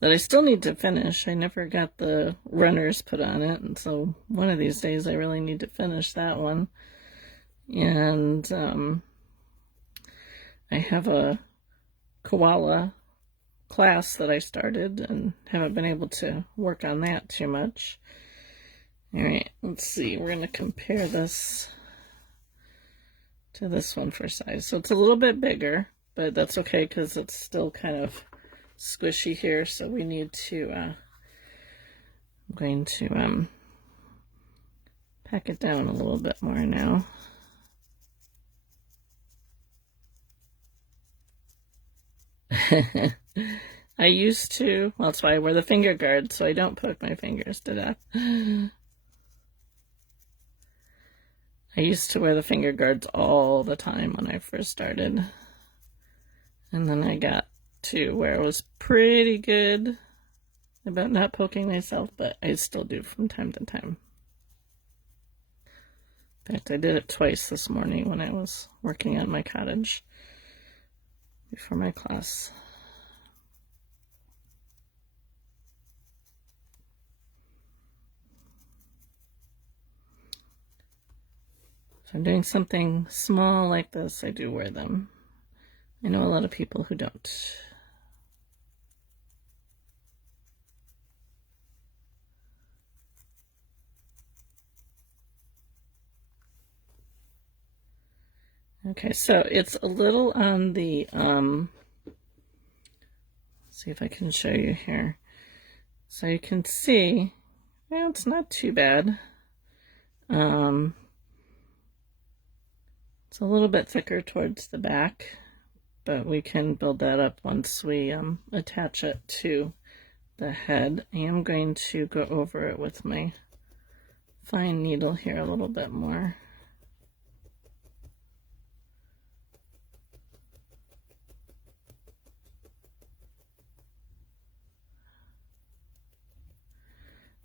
that I still need to finish. I never got the runners put on it, and so one of these days I really need to finish that one. And I have a koala class that I started and haven't been able to work on that too much. All right, let's see. We're going to compare this to this one for size. So it's a little bit bigger, but that's okay because it's still kind of squishy here. So we need to, I'm going to pack it down a little bit more now. I used to, well, that's why I wear the finger guard, so I don't poke my fingers to death. I used to wear the finger guards all the time when I first started. And then I got to where I was pretty good about not poking myself, but I still do from time to time. In fact, I did it twice this morning when I was working on my cottage before my class. If I'm doing something small like this, I do wear them. I know a lot of people who don't. Okay, so it's a little on the, see if I can show you here. So you can see, well, it's not too bad. It's a little bit thicker towards the back, but we can build that up once we attach it to the head. I am going to go over it with my fine needle here a little bit more.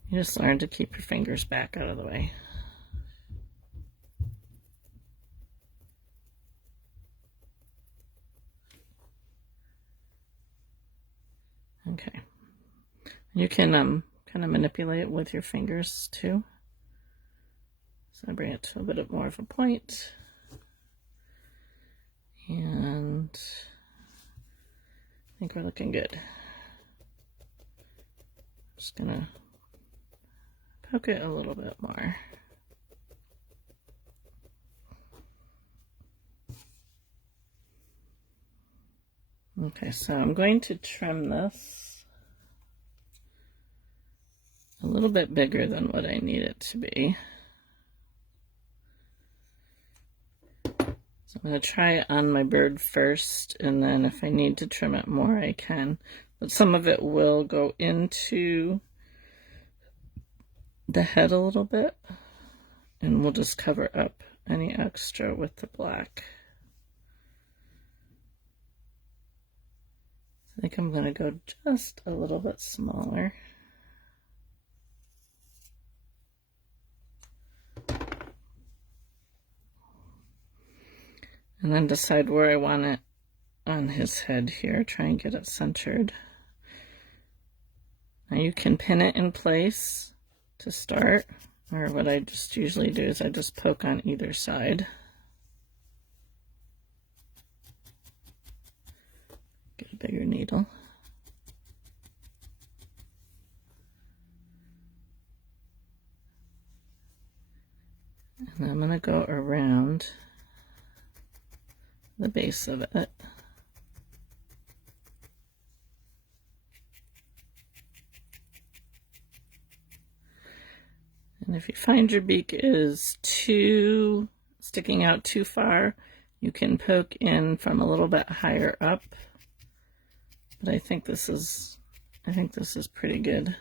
You just learn to keep your fingers back out of the way. Okay. You can kind of manipulate it with your fingers too. So I bring it to a bit more of a point. And I think we're looking good. Just gonna poke it a little bit more. Okay, so I'm going to trim this a little bit bigger than what I need it to be. So I'm going to try it on my bird first, and then if I need to trim it more, I can. But some of it will go into the head a little bit, and we'll just cover up any extra with the black. I think I'm going to go just a little bit smaller. And then decide where I want it on his head here. Try and get it centered. Now you can pin it in place to start, or what I just usually do is I just poke on either side. Get a bigger needle. And I'm going to go around the base of it. And if you find your beak is sticking out too far, you can poke in from a little bit higher up. But I think this is pretty good.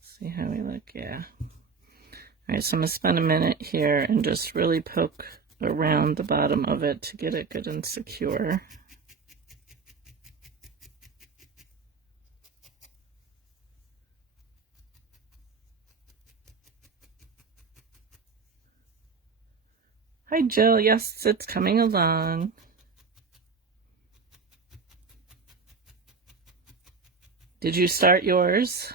See how we look? Yeah. All right, so I'm gonna spend a minute here and just really poke around the bottom of it to get it good and secure. Hi, Jill. Yes, it's coming along. Did you start yours?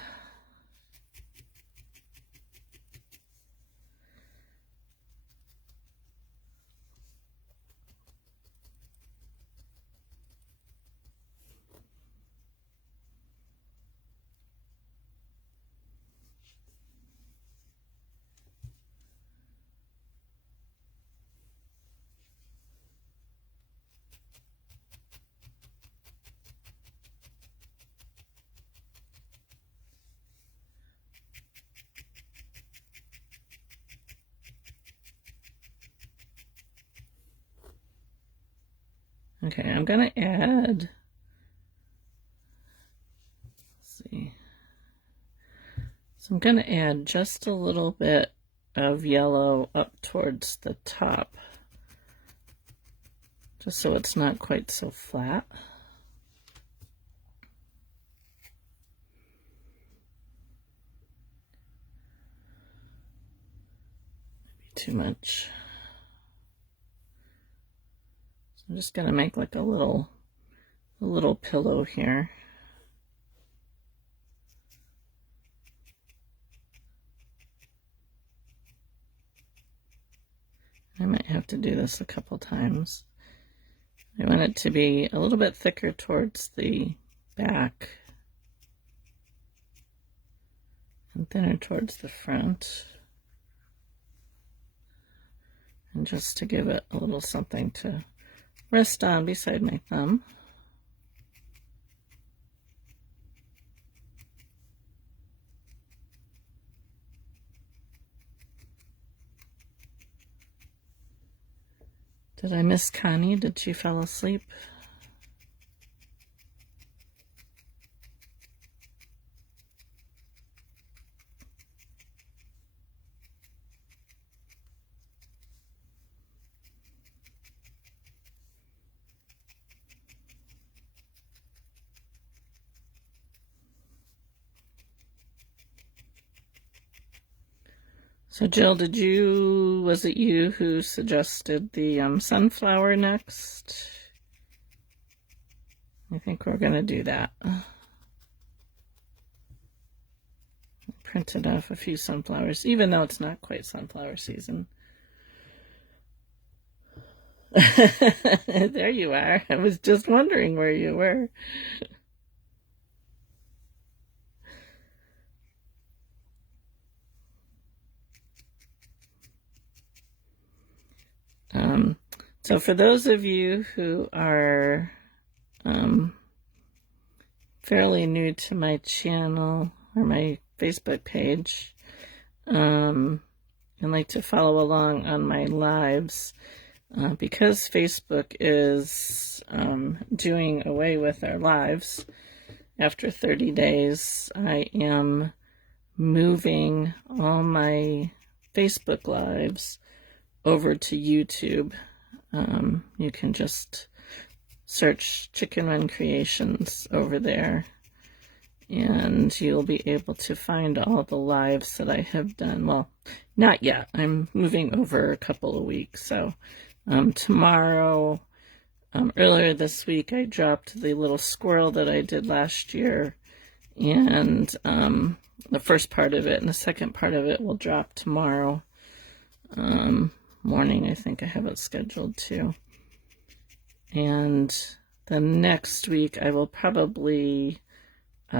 Okay, I'm gonna add So I'm going to add just a little bit of yellow up towards the top, just so it's not quite so flat. Maybe too much. So I'm just going to make like a little pillow here. I might have to do this a couple times. I want it to be a little bit thicker towards the back and thinner towards the front. And just to give it a little something to rest on beside my thumb. Did I miss Connie? Did she fall asleep? So Jill, was it you who suggested the sunflower next? I think we're going to do that. I printed off a few sunflowers, even though it's not quite sunflower season. There you are. I was just wondering where you were. So for those of you who are fairly new to my channel or my Facebook page and like to follow along on my lives, because Facebook is doing away with our lives after 30 days, I am moving all my Facebook lives over to YouTube. You can just search Chicken Run Creations over there, and you'll be able to find all the lives that I have done. Well, not yet. I'm moving over a couple of weeks. So tomorrow, earlier this week, I dropped the little squirrel that I did last year, and the first part of it and the second part of it will drop tomorrow morning. I think I have it scheduled to. And the next week I will probably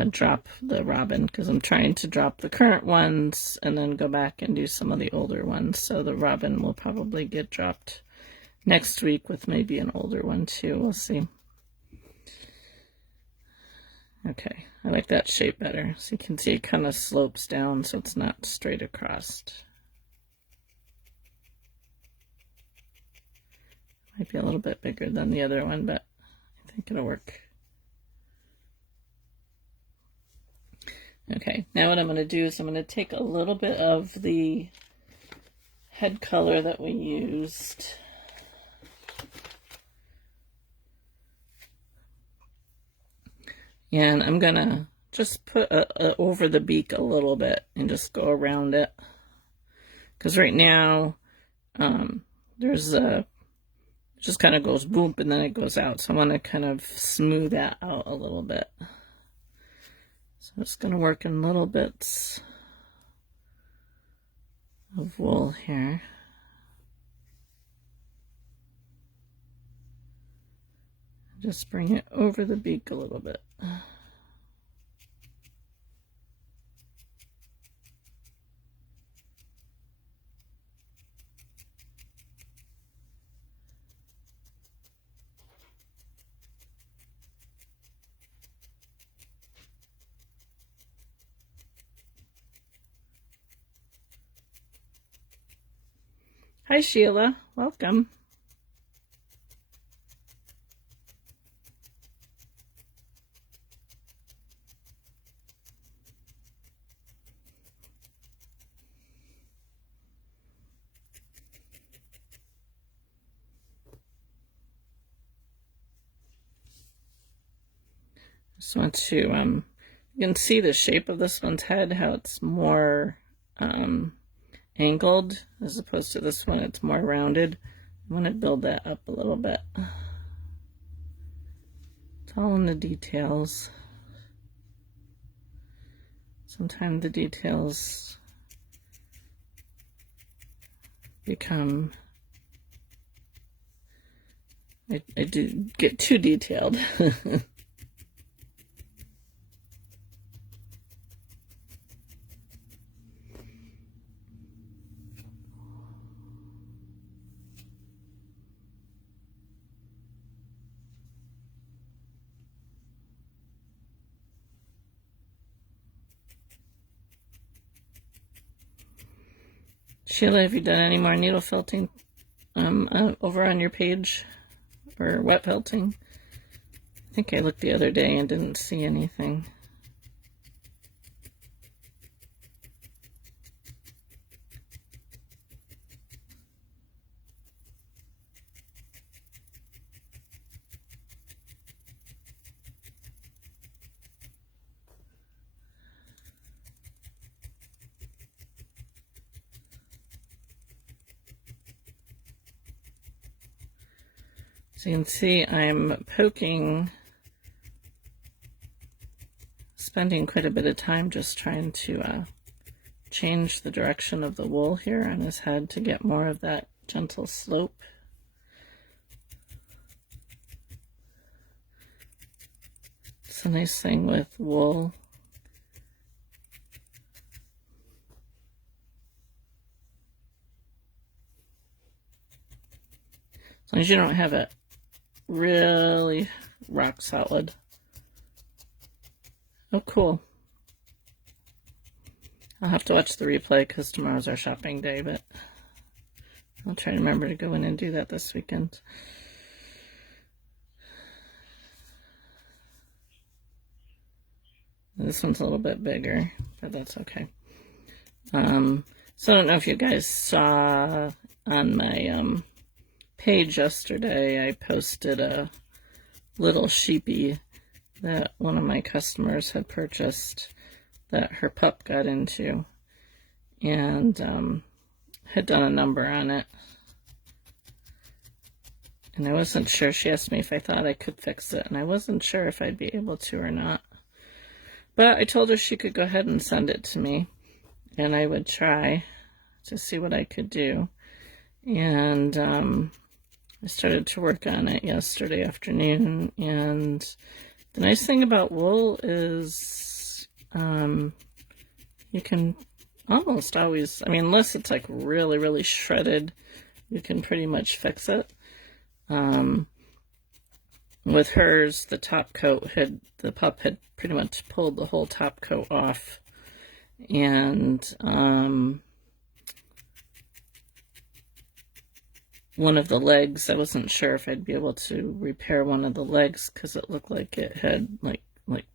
drop the Robin, because I'm trying to drop the current ones and then go back and do some of the older ones. So the Robin will probably get dropped next week with maybe an older one too. We'll see. Okay, I like that shape better. So you can see it kind of slopes down so it's not straight across. Might be a little bit bigger than the other one, but I think it'll work. Okay, now what I'm going to do is I'm going to take a little bit of the head color that we used. And I'm going to just put over the beak a little bit and just go around it. Because right now, there's a, it just kind of goes boom and then it goes out. So I want to kind of smooth that out a little bit. So I'm just going to work in little bits of wool here. Just bring it over the beak a little bit. Hi Sheila, welcome. Just want to, you can see the shape of this one's head, how it's more angled as opposed to this one, it's more rounded. I want to build that up a little bit. It's all in the details. Sometimes the details become, I do get too detailed. Sheila, have you done any more needle felting over on your page, or wet felting? I think I looked the other day and didn't see anything. So you can see I'm spending quite a bit of time just trying to change the direction of the wool here on his head to get more of that gentle slope. It's a nice thing with wool. As long as you don't have it really rock solid. Oh, cool. I'll have to watch the replay because tomorrow's our shopping day, but I'll try to remember to go in and do that this weekend. This one's a little bit bigger, but that's okay. So I don't know if you guys saw on my page yesterday, I posted a little sheepy that one of my customers had purchased that her pup got into, and had done a number on it. And I wasn't sure, she asked me if I thought I could fix it, and I wasn't sure if I'd be able to or not. But I told her she could go ahead and send it to me, and I would try to see what I could do. And I started to work on it yesterday afternoon, and the nice thing about wool is you can almost always, I mean, unless it's like really, really shredded, you can pretty much fix it. With hers, the top coat the pup had pretty much pulled the whole top coat off, and one of the legs, I wasn't sure if I'd be able to repair one of the legs because it looked like it had like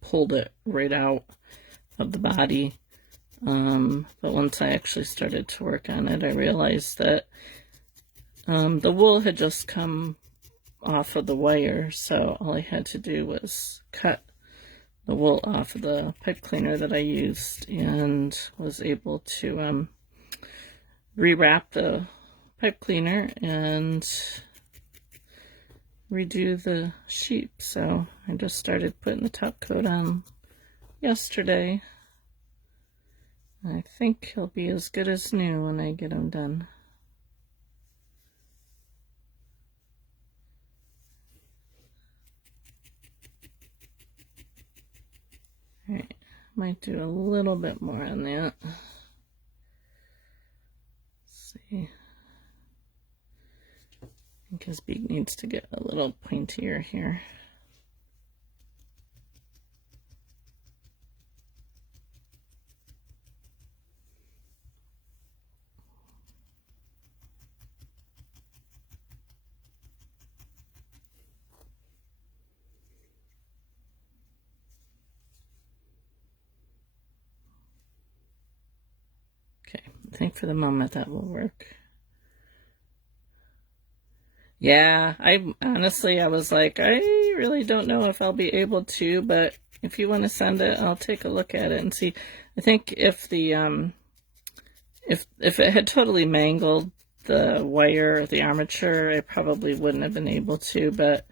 pulled it right out of the body. But once I actually started to work on it, I realized that the wool had just come off of the wire, so all I had to do was cut the wool off of the pipe cleaner that I used, and was able to rewrap the pipe cleaner and redo the sheep. So I just started putting the top coat on yesterday. I think he'll be as good as new when I get him done. Alright, might do a little bit more on that. Let's see. I think his beak needs to get a little pointier here. Okay, I think for the moment that will work. Yeah, I honestly, I was like, I really don't know if I'll be able to, but If you want to send it, I'll take a look at it and see. I think if the if it had totally mangled the wire or the armature, I probably wouldn't have been able to, but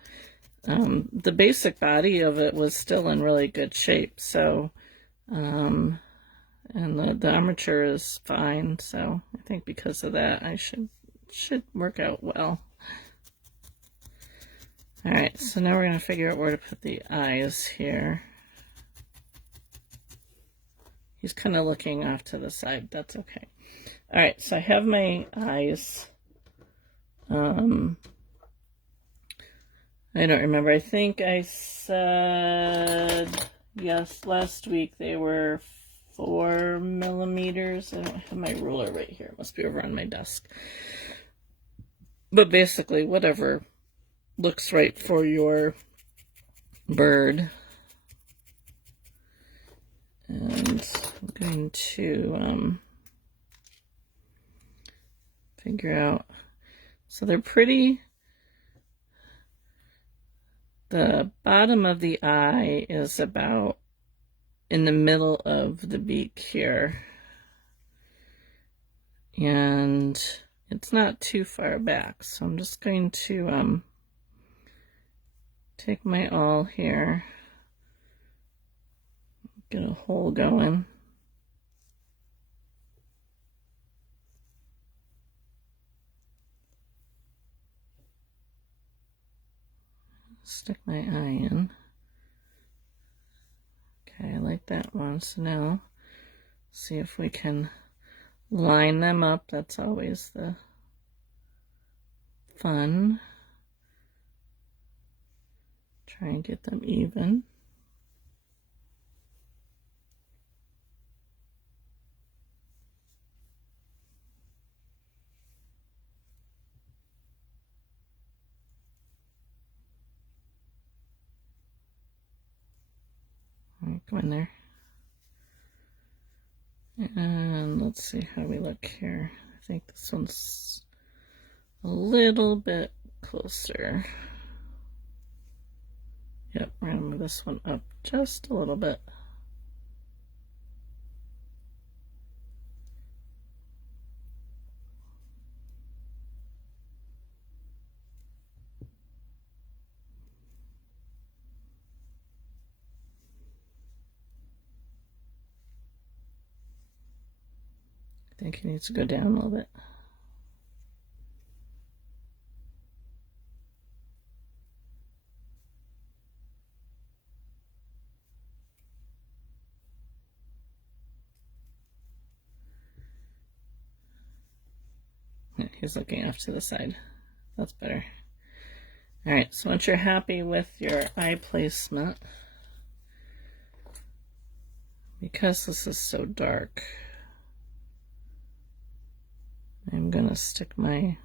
the basic body of it was still in really good shape. So, and the armature is fine. So I think because of that, I should work out well. All right, so now we're going to figure out where to put the eyes here. He's kind of looking off to the side. That's okay. All right, so I have my eyes. I don't remember. I think I said, yes, last week they were 4 millimeters. I don't have my ruler right here. It must be over on my desk. But basically, whatever looks right for your bird. And I'm going to figure out. So they're pretty. The bottom of the eye is about in the middle of the beak here. And it's not too far back. So I'm just going to take my awl here. Get a hole going. Stick my eye in. Okay, I like that one. So now, see if we can line them up. That's always the fun. Try and get them even. All right, go in there. And let's see how we look here. I think this one's a little bit closer. Yep, we're gonna move this one up just a little bit. I think he needs to go down a little bit. He's looking off to the side. That's better. All right, so once you're happy with your eye placement, because this is so dark, I'm gonna stick maybe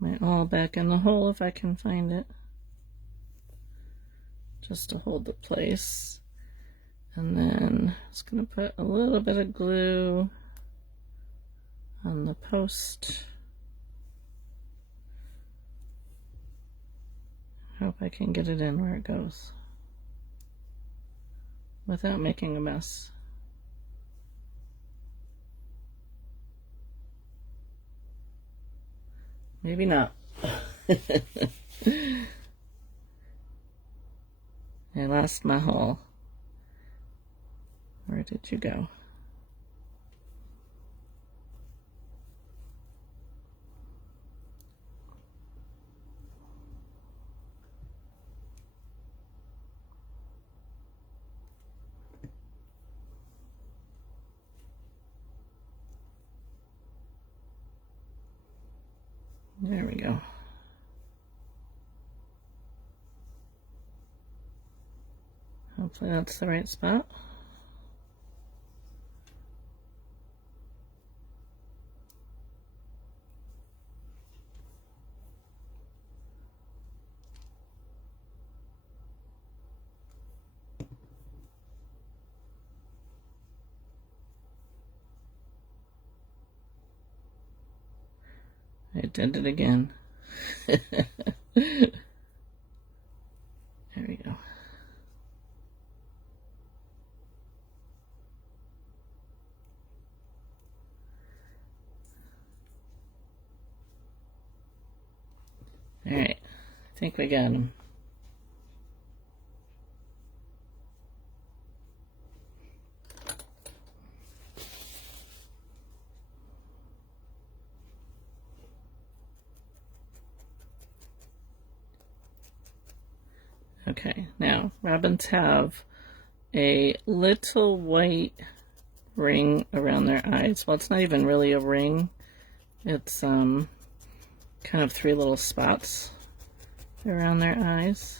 my awl back in the hole if I can find it, just to hold the place. And then I'm just gonna put a little bit of glue on the post. Hope I can get it in where it goes without making a mess. Maybe not. I lost my hole. Where did you go? There we go. Hopefully that's the right spot. I did it again. There There we go. All right, I think we got him. Okay, now robins have a little white ring around their eyes. Well, it's not even really a ring. It's kind of 3 little spots around their eyes.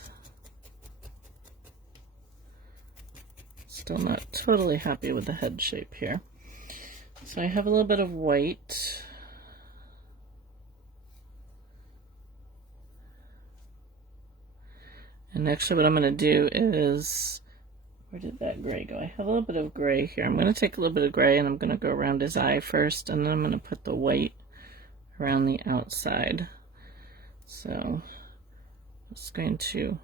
Still not totally happy with the head shape here. So I have a little bit of white. And actually what I'm going to do is, where did that gray go? I have a little bit of gray here. I'm going to take a little bit of gray and I'm going to go around his eye first, and then I'm going to put the white around the outside. So I'm just going to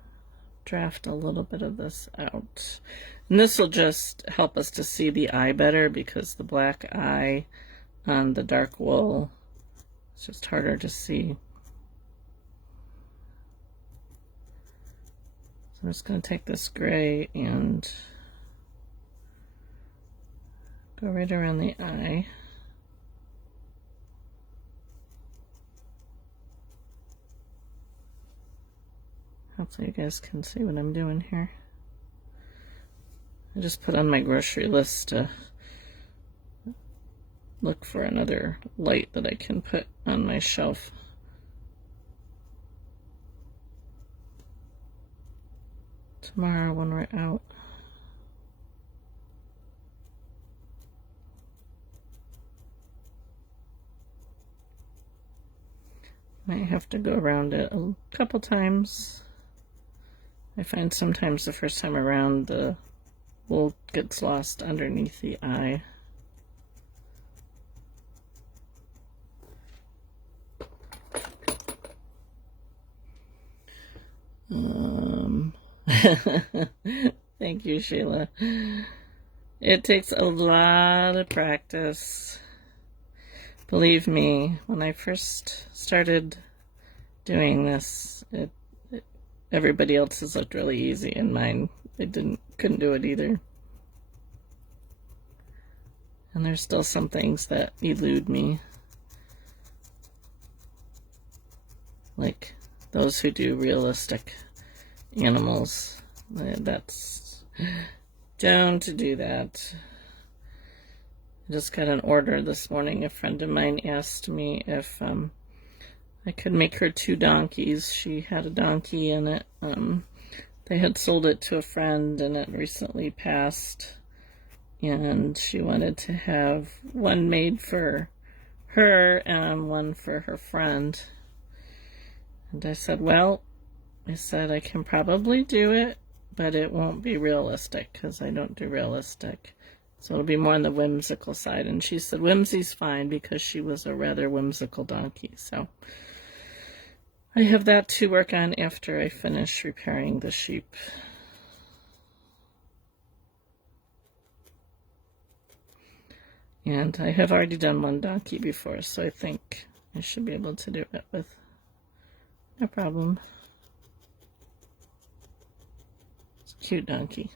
draft a little bit of this out. And this will just help us to see the eye better, because the black eye on the dark wool is just harder to see. I'm just going to take this gray and go right around the eye. Hopefully you guys can see what I'm doing here. I just put on my grocery list to look for another light that I can put on my shelf. Tomorrow when we're out. Might have to go around it a couple times. I find sometimes the first time around the wool gets lost underneath the eye. Thank you, Sheila. It takes a lot of practice. Believe me, when I first started doing this, everybody else's looked really easy, and mine, couldn't do it either. And there's still some things that elude me, like those who do realistic animals. Don't do that. I just got an order this morning. A friend of mine asked me if I could make her 2 donkeys. She had a donkey in it. They had sold it to a friend and it recently passed, and she wanted to have one made for her and one for her friend. And I said, well, I can probably do it, but it won't be realistic because I don't do realistic. So it'll be more on the whimsical side. And she said whimsy's fine because she was a rather whimsical donkey. So I have that to work on after I finish repairing the sheep. And I have already done one donkey before, so I think I should be able to do it with no problem. It's a cute donkey.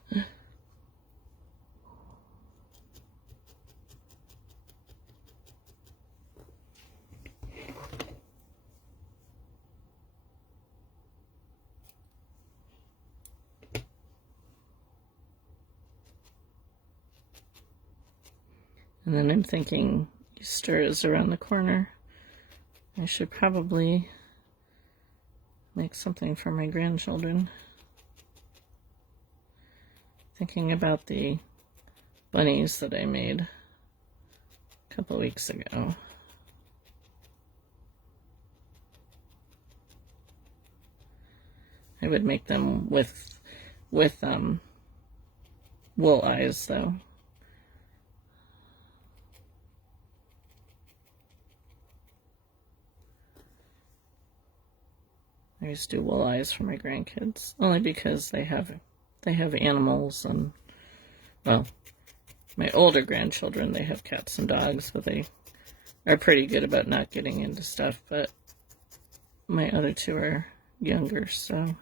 And then I'm thinking Easter is around the corner. I should probably make something for my grandchildren. Thinking about the bunnies that I made a couple weeks ago. I would make them with wool eyes though. I used to do wool eyes for my grandkids, only because they have animals, and, well, my older grandchildren, they have cats and dogs, so they are pretty good about not getting into stuff, but my other two are younger, so.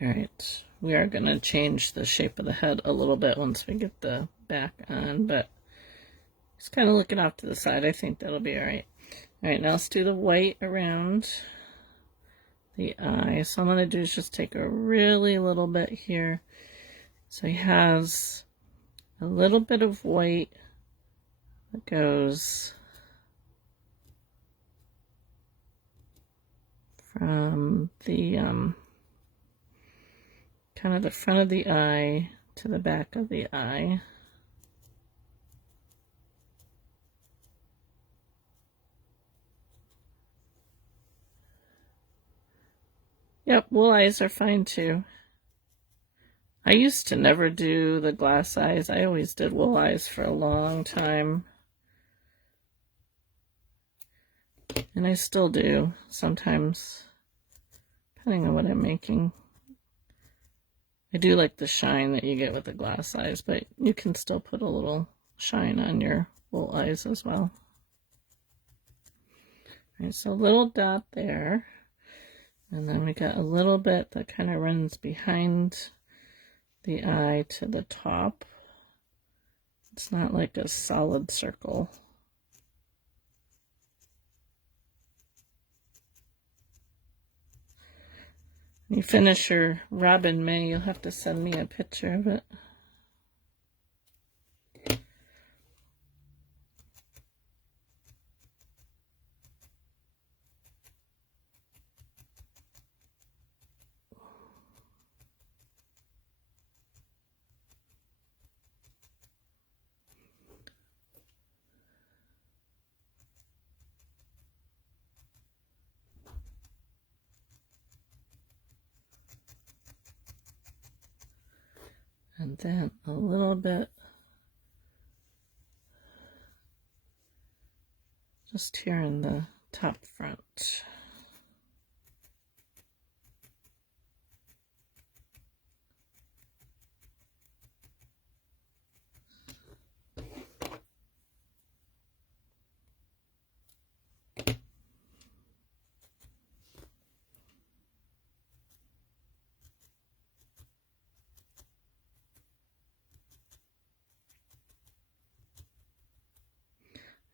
Alright, we are going to change the shape of the head a little bit once we get the back on, but just kind of looking off to the side. I think that'll be alright. Alright, now let's do the white around the eye. So I'm going to do is just take a really little bit here. So he has a little bit of white that goes from the kind of the front of the eye to the back of the eye. Yep, wool eyes are fine too. I used to never do the glass eyes. I always did wool eyes for a long time. And I still do sometimes, depending on what I'm making. I do like the shine that you get with the glass eyes, but you can still put a little shine on your wool eyes as well. Alright, so a little dot there. And then we got a little bit that kind of runs behind the eye to the top. It's not like a solid circle. When you finish your Robin May, you'll have to send me a picture of it. And then a little bit just here in the top front.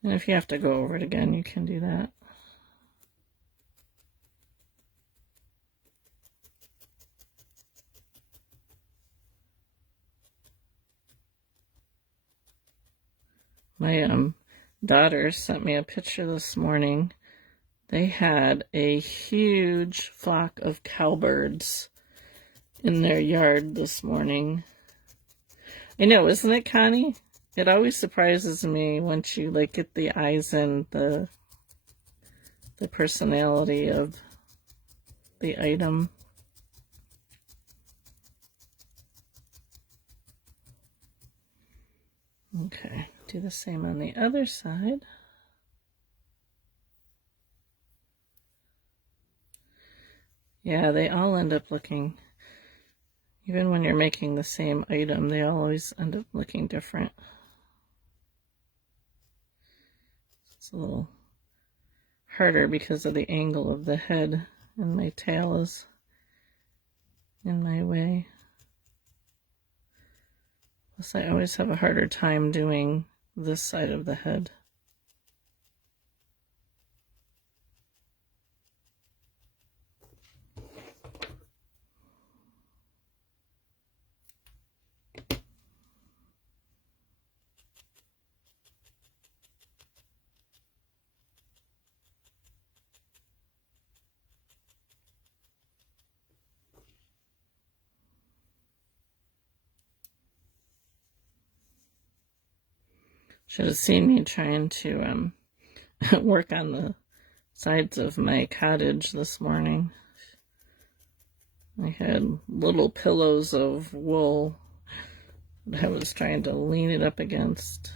And if you have to go over it again, you can do that. My daughter sent me a picture this morning. They had a huge flock of cowbirds in their yard this morning. I know, isn't it, Connie? It always surprises me once you like get the eyes and the personality of the item. Okay, do the same on the other side. Yeah, they all end up looking, even when you're making the same item, they always end up looking different. It's a little harder because of the angle of the head, and my tail is in my way. Plus, I always have a harder time doing this side of the head. Should have seen me trying to work on sides of my cottage this morning. I had little pillows of wool that I was trying to lean it up against.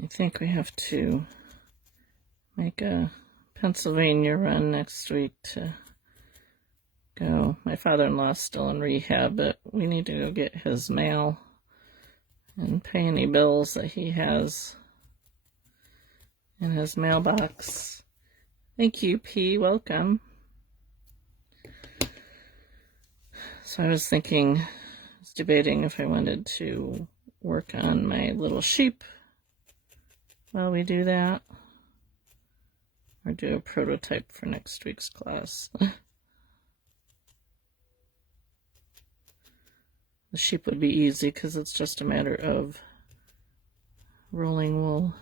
I think we have to make a Pennsylvania run next week to go. My father-in-law's still in rehab, but we need to go get his mail and pay any bills that he has in his mailbox. Thank you, P. Welcome. So I was debating if I wanted to work on my little sheep while we do that, or do a prototype for next week's class. The sheep would be easy because it's just a matter of rolling wool.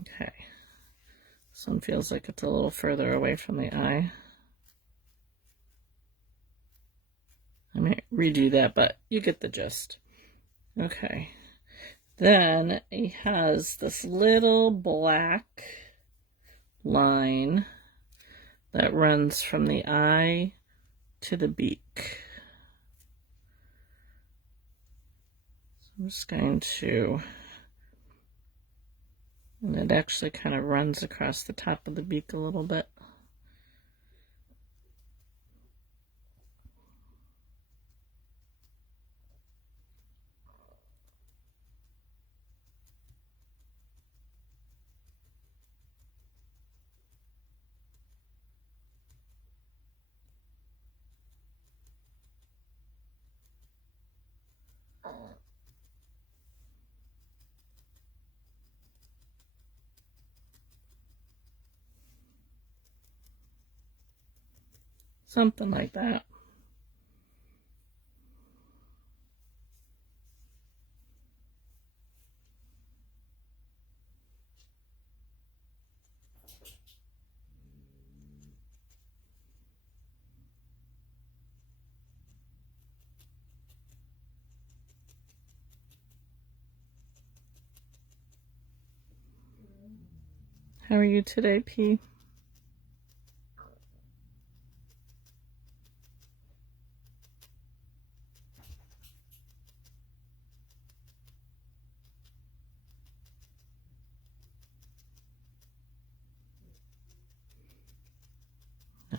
Okay, this one feels like it's a little further away from the eye. I might redo that, but you get the gist. Okay, then he has this little black line that runs from the eye to the beak. So I'm just going to, and it actually kind of runs across the top of the beak a little bit. Something like that. How are you today, P?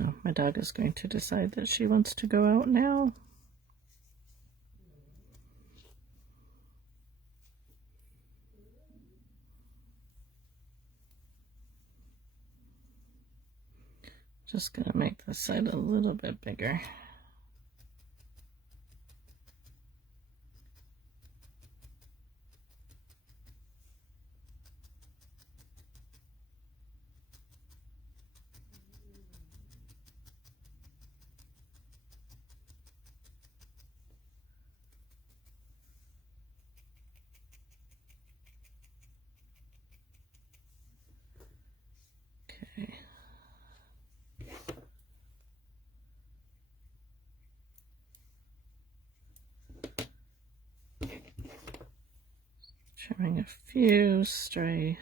Oh, my dog is going to decide that she wants to go out now. Just gonna make this side a little bit bigger. Okay. Trimming a few stray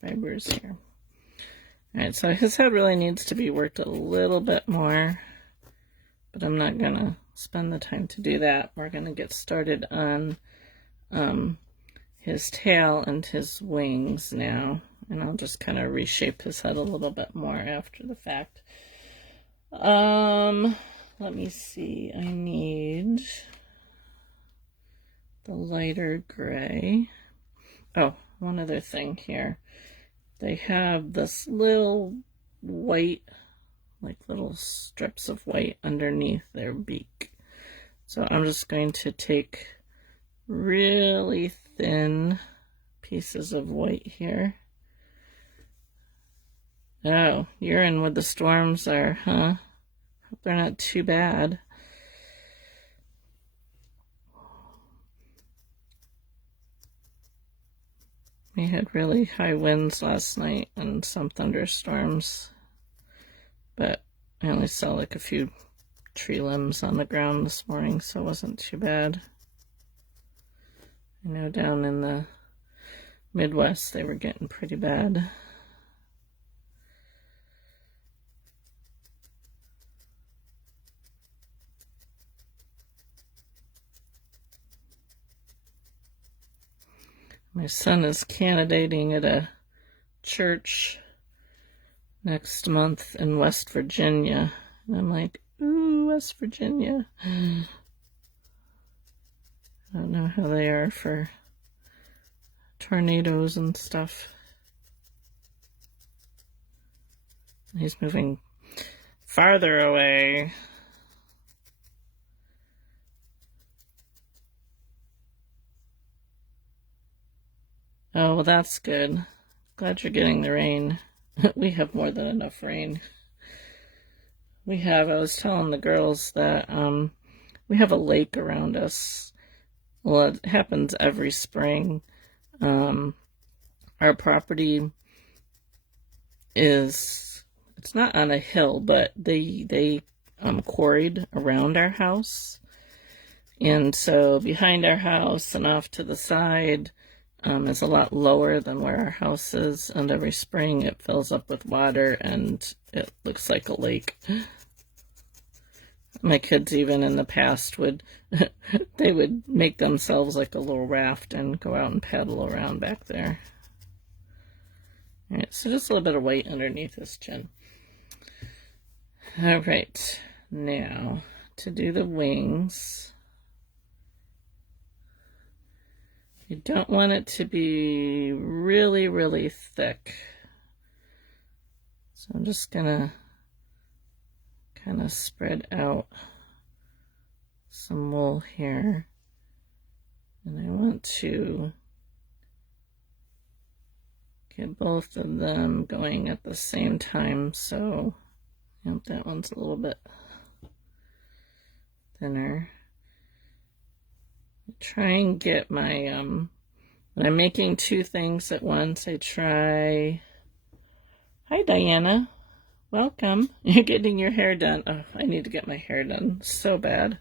fibers here. Alright, so his head really needs to be worked a little bit more, but I'm not gonna spend the time to do that. We're gonna get started on his tail and his wings now, and I'll just kind of reshape his head a little bit more after the fact. Let me see, I need the lighter gray. Oh, one other thing here. They have this little white like little strips of white underneath their beak. So I'm just going to take really thin pieces of white here. Oh, you're in where the storms are, huh? Hope they're not too bad. We had really high winds last night and some thunderstorms, but I only saw like a few tree limbs on the ground this morning, so it wasn't too bad. I know down in the Midwest they were getting pretty bad. My son is candidating at a church next month in West Virginia. And I'm like, ooh, West Virginia. I don't know how they are for tornadoes and stuff. He's moving farther away. Oh, well, that's good. Glad you're getting the rain. We have more than enough rain. I was telling the girls that we have a lake around us. Well, it happens every spring. Our property it's not on a hill, but they quarried around our house. And so behind our house and off to the side, is a lot lower than where our house is, and every spring it fills up with water and it looks like a lake. My kids even in the past would they would make themselves like a little raft and go out and paddle around back there. All right, so just a little bit of weight underneath his chin. All right, now to do the wings. You don't want it to be really, really thick. So I'm just gonna kind of spread out some wool here. And I want to get both of them going at the same time. So yep, that one's a little bit thinner. Try and get my, when I'm making two things at once, I try, hi Diana, welcome, you're getting your hair done. Oh, I need to get my hair done so bad.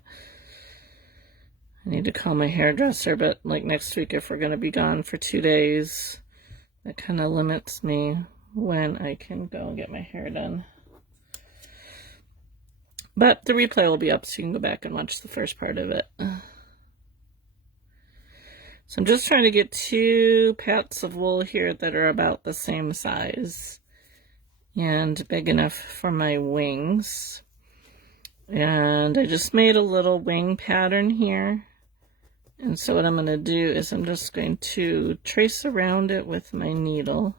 I need to call my hairdresser, but like next week if we're going to be gone for 2 days, that kind of limits me when I can go and get my hair done. But the replay will be up so you can go back and watch the first part of it. So I'm just trying to get 2 pats of wool here that are about the same size and big enough for my wings. And I just made a little wing pattern here. And so what I'm going to do is I'm just going to trace around it with my needle.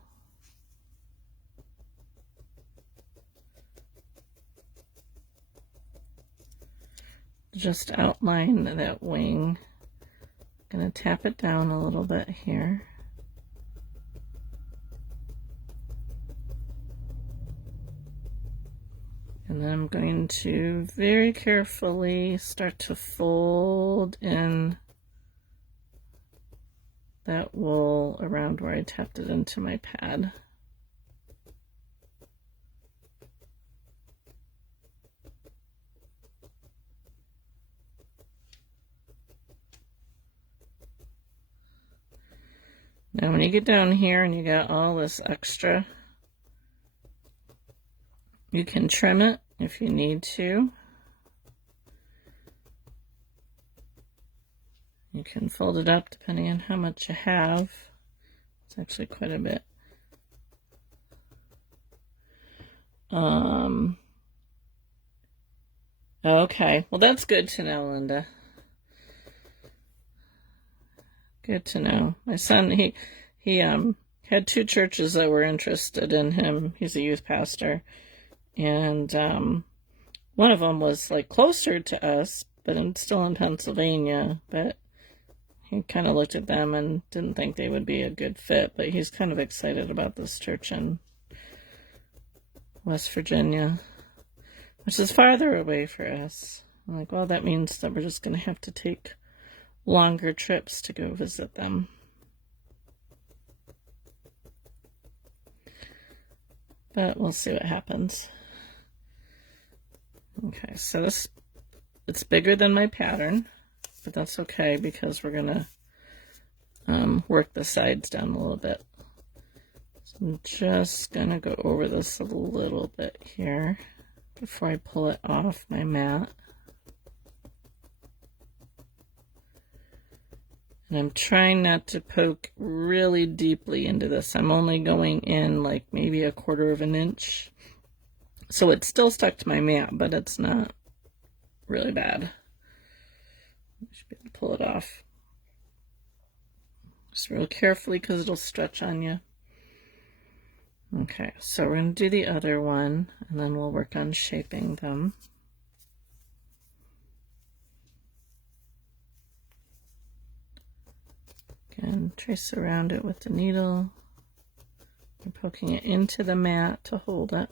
Just outline that wing. Gonna tap it down a little bit here. And then I'm going to very carefully start to fold in that wool around where I tapped it into my pad. Now when you get down here and you got all this extra, you can trim it if you need to. You can fold it up depending on how much you have. It's actually quite a bit. Okay, well that's good to know, Linda. Good to know. My son, he had 2 churches that were interested in him. He's a youth pastor. and one of them was like closer to us, but still in Pennsylvania, but he kind of looked at them and didn't think they would be a good fit, but he's kind of excited about this church in West Virginia, which is farther away for us. I'm like, well, that means that we're just going to have to take longer trips to go visit them. But we'll see what happens. Okay, so it's bigger than my pattern, but that's okay because we're going to work the sides down a little bit. So I'm just going to go over this a little bit here before I pull it off my mat. And I'm trying not to poke really deeply into this. I'm only going in like maybe 1/4 of an inch. So it's still stuck to my mat, but it's not really bad. I should be able to pull it off. Just real carefully because it'll stretch on you. Okay, so we're going to do the other one, and then we'll work on shaping them. Again, trace around it with the needle. You're poking it into the mat to hold it.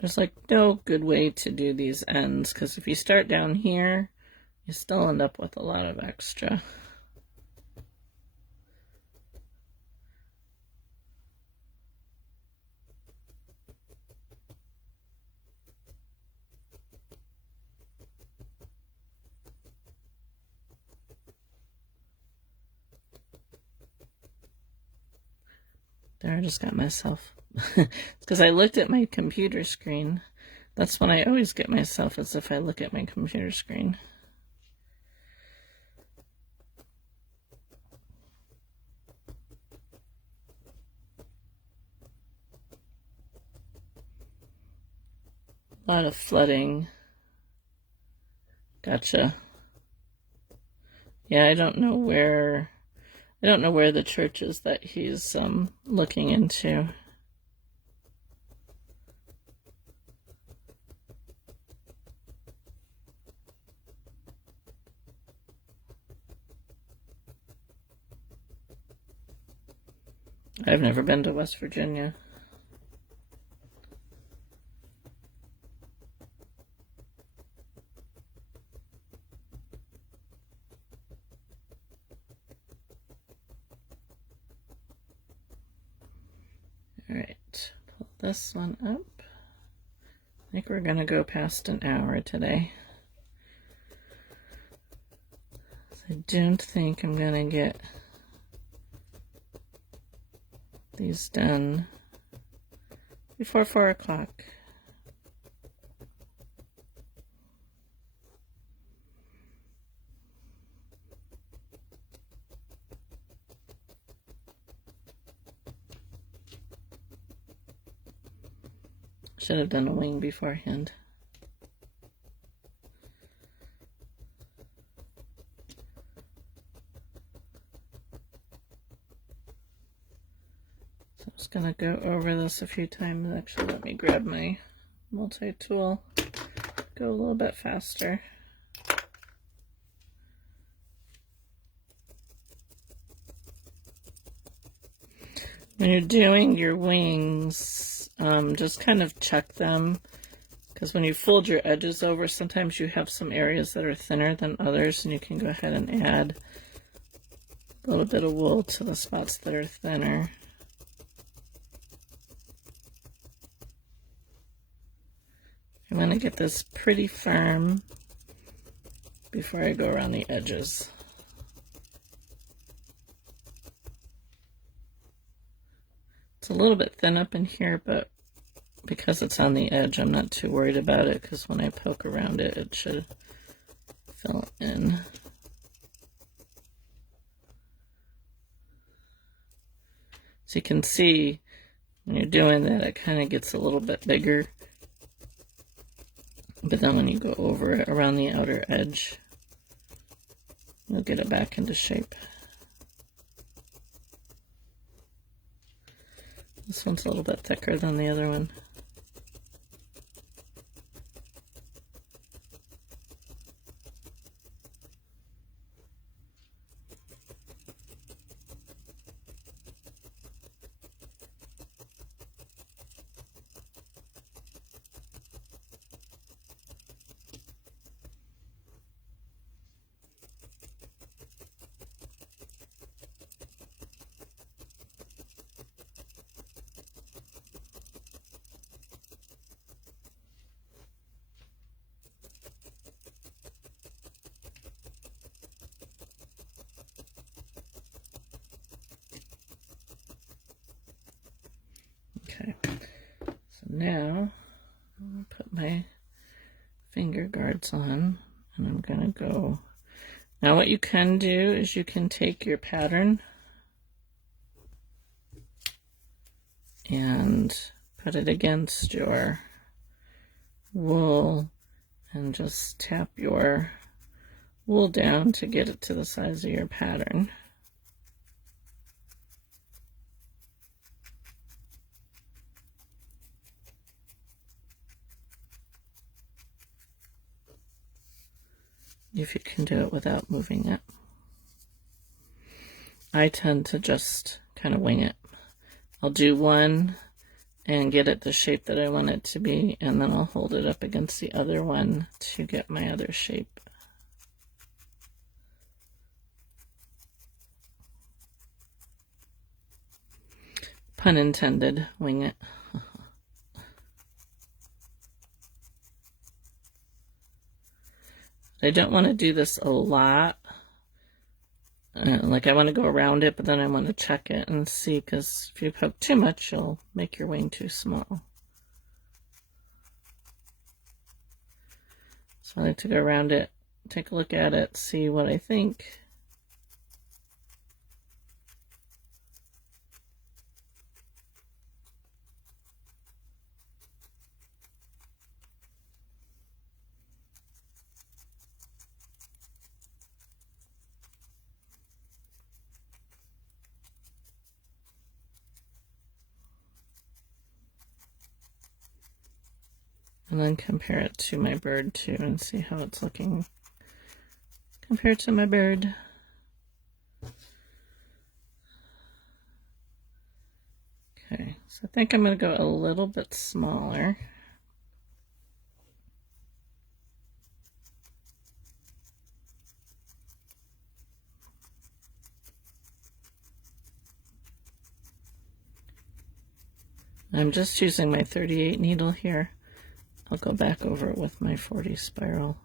There's like no good way to do these ends, because if you start down here, you still end up with a lot of extra. There, I just got myself. It's because I looked at my computer screen. That's when I always get myself, as if I look at my computer screen. A lot of flooding. Gotcha. Yeah, I don't know where the church is that he's looking into. I've never been to West Virginia. All right, pull this one up. I think we're gonna go past an hour today. I don't think I'm gonna get these done before 4 o'clock. Should have done a wing beforehand. So I'm just gonna go over this a few times. Actually, let me grab my multi-tool. Go a little bit faster. When you're doing your wings, just kind of check them, because when you fold your edges over, sometimes you have some areas that are thinner than others, and you can go ahead and add a little bit of wool to the spots that are thinner. I want to get this pretty firm before I go around the edges. It's a little bit thin up in here, but because it's on the edge, I'm not too worried about it, because when I poke around it, it should fill in. So you can see When you're doing that, it kind of gets a little bit bigger. But then when you go over it around the outer edge, you'll get it back into shape. This one's a little bit thicker than the other one. Okay, so now I'll put my finger guards on, and I'm gonna go. Now what you can do is you can take your pattern and put it against your wool and just tap your wool down to get it to the size of your pattern. If you can do it without moving it. I tend to just kind of wing it. I'll do one and get it the shape that I want it to be, and then I'll hold it up against the other one to get my other shape. Pun intended, wing it. I don't want to do this a lot. Like I want to go around it, but then I want to check it and see, because if you poke too much, you'll make your wing too small. So I like to go around it, take a look at it, see what I think. And then compare it to my bird too and see how it's looking compared to my bird. Okay, so I think I'm going to go a little bit smaller. I'm just using my 38 needle here. I'll go back over it with my 40 spiral.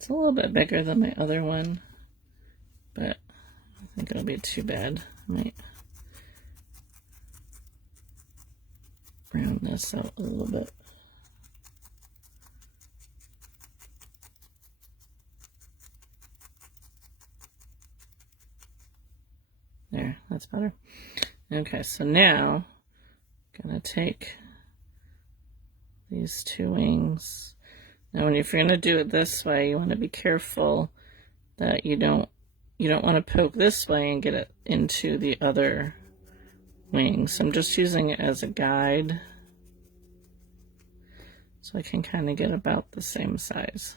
It's a little bit bigger than my other one, but I think it'll be too bad. I might round this out a little bit. There, that's better. Okay, so now I'm gonna take these two wings. Now, if you're going to do it this way, you want to be careful that you don't want to poke this way and get it into the other wing. So I'm just using it as a guide, so I can kind of get about the same size.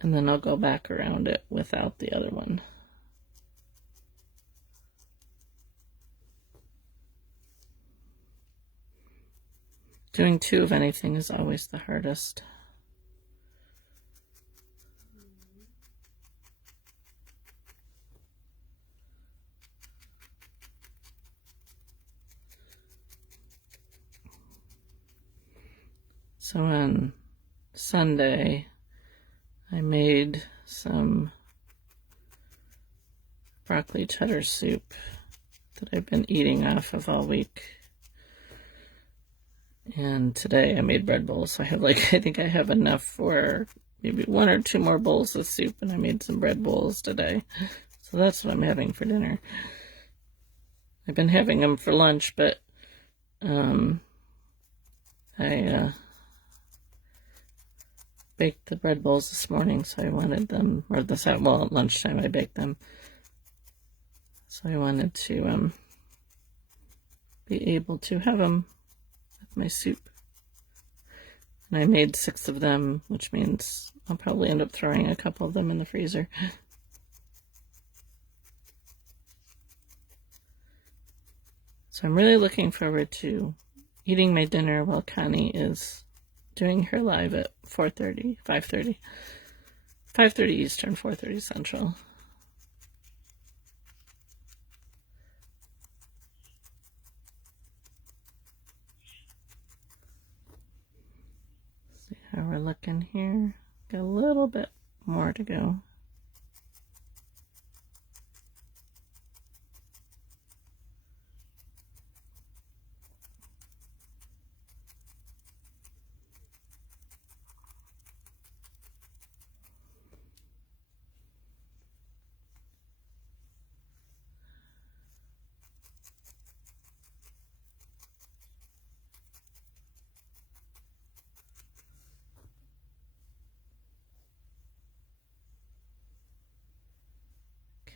And then I'll go back around it without the other one. Doing two of anything is always the hardest. So on Sunday, I made some broccoli cheddar soup that I've been eating off of all week. And today I made bread bowls, so I have I think I have enough for maybe 1 or 2 more bowls of soup, and I made some bread bowls today. So that's what I'm having for dinner. I've been having them for lunch, but I baked the bread bowls this morning, so I wanted them, or well, at lunchtime I baked them. So I wanted to be able to have them with my soup. And I made 6 of them, which means I'll probably end up throwing a couple of them in the freezer. So I'm really looking forward to eating my dinner while Connie is doing her live at 5:30 Eastern, 4:30 Central. See how we're looking here. Got a little bit more to go.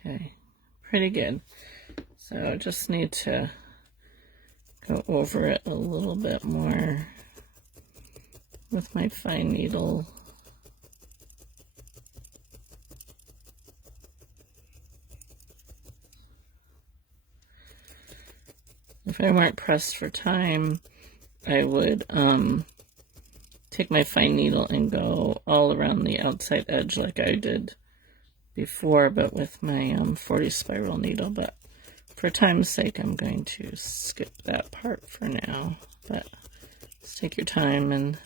Okay, pretty good. So I just need to go over it a little bit more with my fine needle. If I weren't pressed for time, I would take my fine needle and go all around the outside edge like I did before, but with my 40 spiral needle. But for time's sake, I'm going to skip that part for now. But just take your time and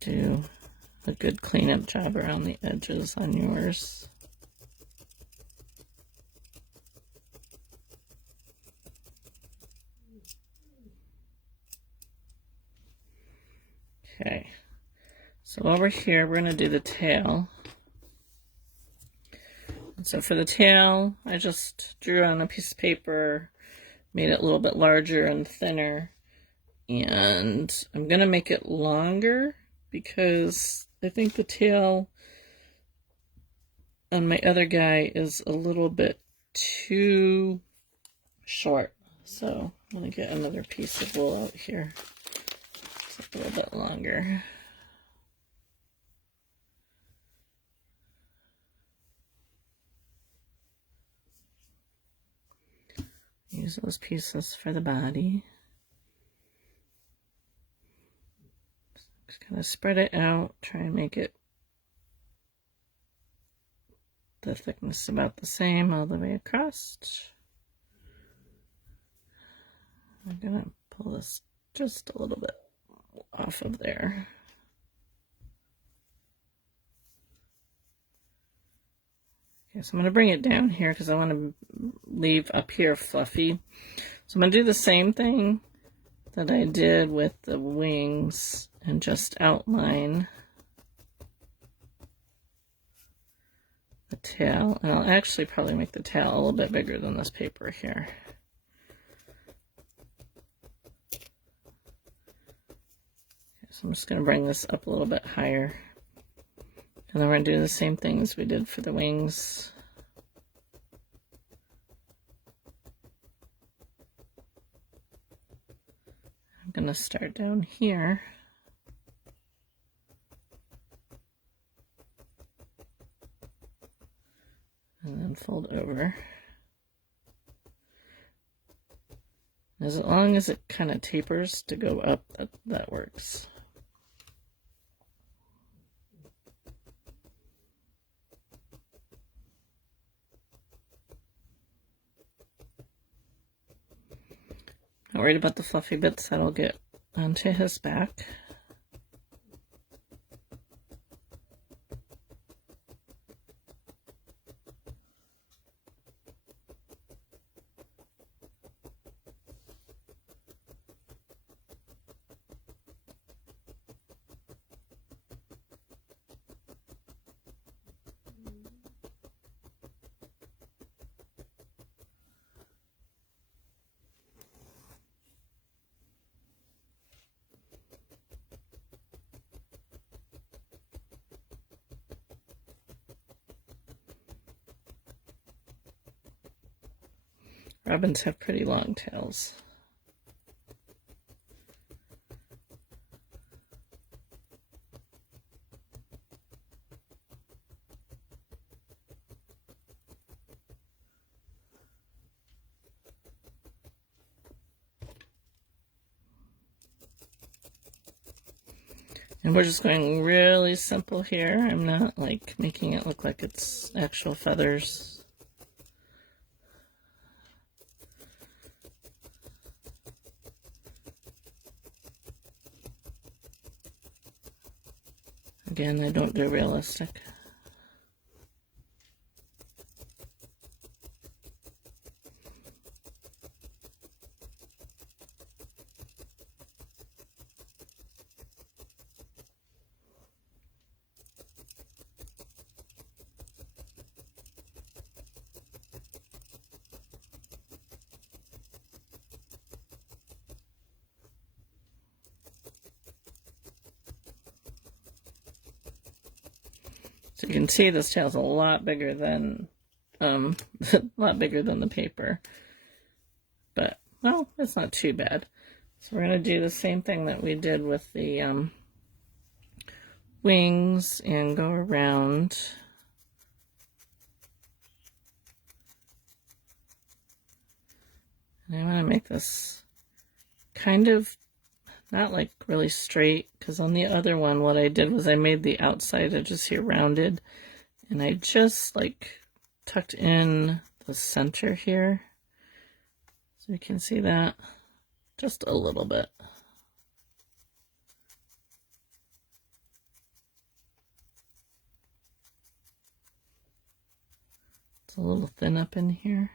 do a good cleanup job around the edges on yours. Okay, so over here, we're going to do the tail. And so for the tail, I just drew on a piece of paper, made it a little bit larger and thinner, and I'm going to make it longer because I think the tail on my other guy is a little bit too short. So I'm going to get another piece of wool out here. It's a little bit longer. Use those pieces for the body. Just kind of spread it out, try and make it the thickness about the same all the way across. I'm gonna pull this just a little bit off of there. Okay, so I'm gonna bring it down here because I want to leave up here fluffy. So I'm gonna do the same thing that I did with the wings and just outline the tail. And I'll actually probably make the tail a little bit bigger than this paper here. So I'm just going to bring this up a little bit higher. And then we're going to do the same thing as we did for the wings. I'm going to start down here. And then fold over. As long as it kind of tapers to go up, that works. Not worried about the fluffy bits that'll get onto his back. Robins have pretty long tails. And we're just going really simple here. I'm not like making it look like it's actual feathers. Again, I don't do realistic. So you can see this tail's a lot bigger than a lot bigger than the paper. But, well, it's not too bad. So we're going to do the same thing that we did with the wings and go around. And I want to make this kind of not like really straight, because on the other one what I did was I made the outside edges here rounded, and I just like tucked in the center here, so you can see that just a little bit. It's a little thin up in here.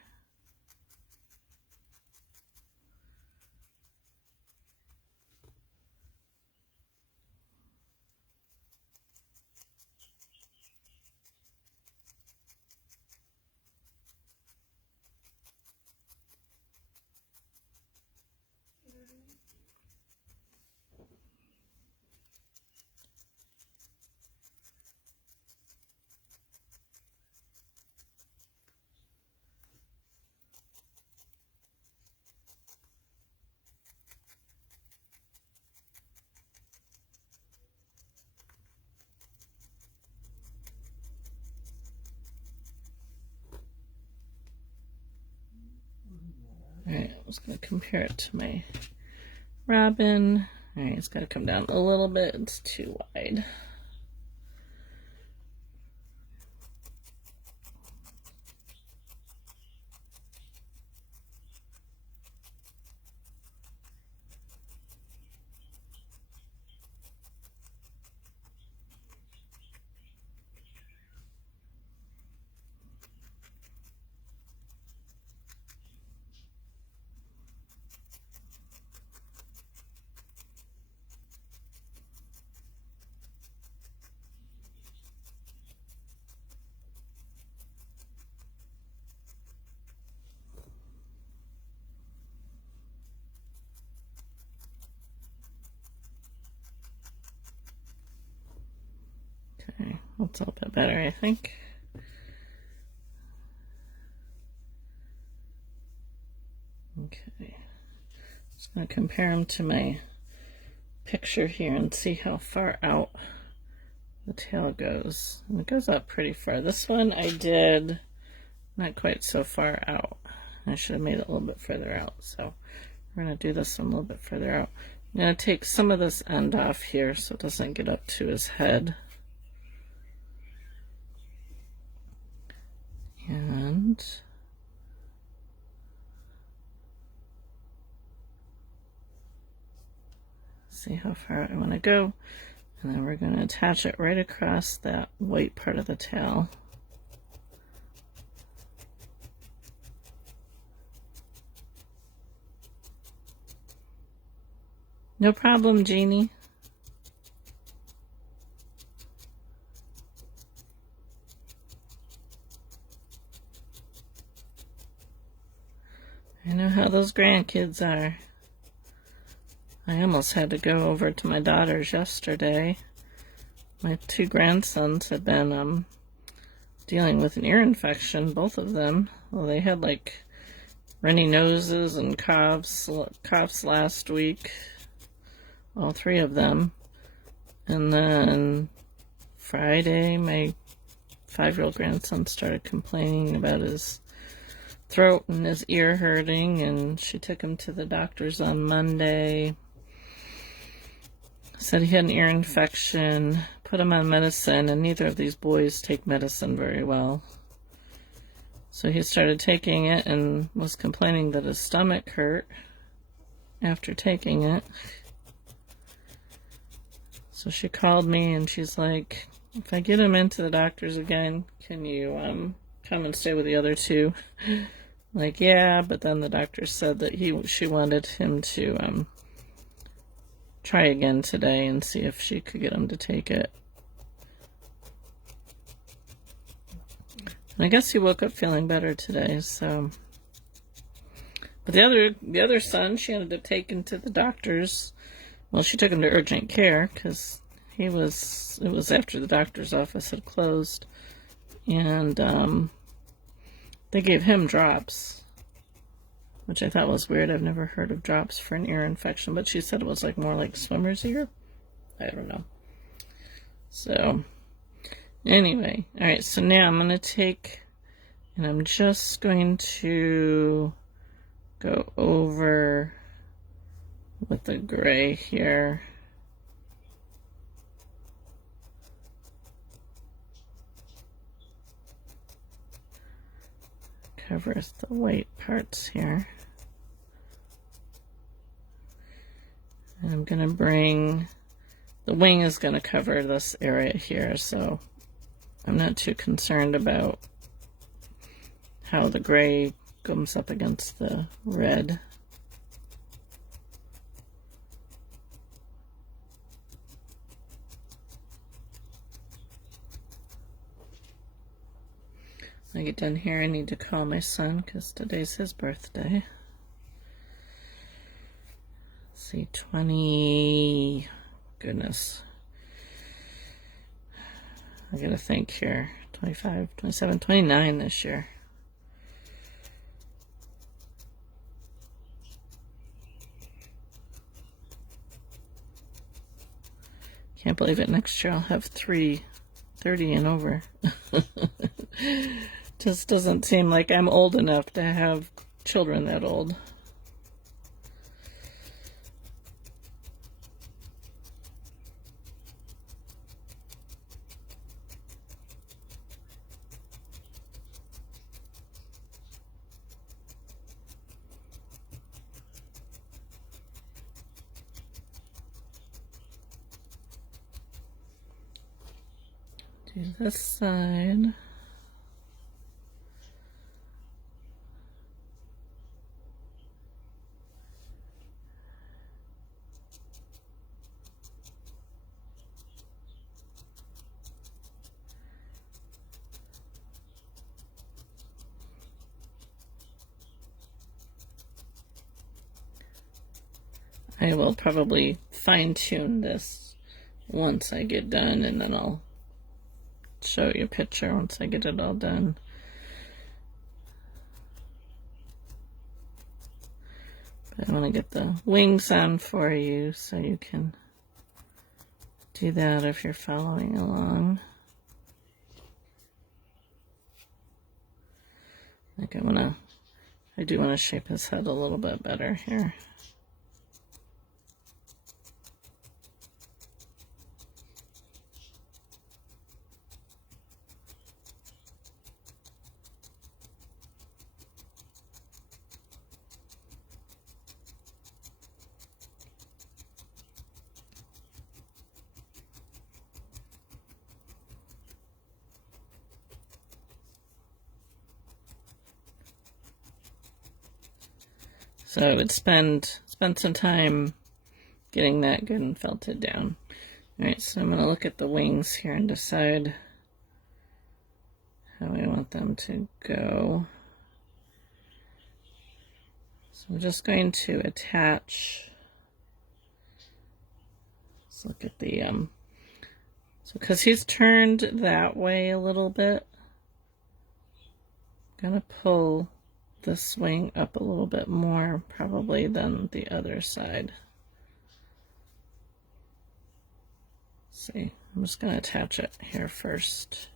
Alright, I'm just going to compare it to my robin. Alright, it's got to come down a little bit. It's too wide. Okay, that's a little bit better, I think. Okay, just going to compare them to my picture here and see how far out the tail goes. And it goes up pretty far. This one I did not quite so far out. I should have made it a little bit further out. So we're going to do this one a little bit further out. I'm going to take some of this end off here so it doesn't get up to his head. And see how far I want to go. And then we're going to attach it right across that white part of the tail. No problem, Jeannie. I know how those grandkids are. I almost had to go over to my daughter's yesterday. My two grandsons had been dealing with an ear infection, both of them. Well, they had like runny noses and coughs last week, all three of them. And then Friday, my 5-year-old grandson started complaining about his throat and his ear hurting, and she took him to the doctors on Monday. Said he had an ear infection, put him on medicine, and neither of these boys take medicine very well. So he started taking it and was complaining that his stomach hurt after taking it. So she called me and she's like, if I get him into the doctors again, can you come and stay with the other two? Like, yeah, but then the doctor said that she wanted him to try again today and see if she could get him to take it. And I guess he woke up feeling better today, so. But the other son, she ended up taking to the doctors. Well, she took him to urgent care because it was after the doctor's office had closed. And they gave him drops, which I thought was weird. I've never heard of drops for an ear infection, but she said it was like more like swimmer's ear. I don't know. So anyway, all right, so now I'm going to take, and I'm just going to go over with the gray here. Covers the white parts here. And I'm going to bring, the wing is going to cover this area here, so I'm not too concerned about how the gray comes up against the red. When I get done here, I need to call my son because today's his birthday. Let's see, 20, goodness. I gotta think here, 25, 27, 29 this year. Can't believe it, next year I'll have 30 and over. Just doesn't seem like I'm old enough to have children that old. Do this side. I will probably fine-tune this once I get done, and then I'll show you a picture once I get it all done. But I want to get the wings on for you so you can do that if you're following along. Like I do want to shape his head a little bit better here. So I would spend some time getting that good and felted down. All right, so I'm going to look at the wings here and decide how I want them to go. So I'm just going to attach. Let's look at the so because he's turned that way a little bit, I'm gonna pull this wing up a little bit more probably than the other side. Let's see, I'm just gonna attach it here first.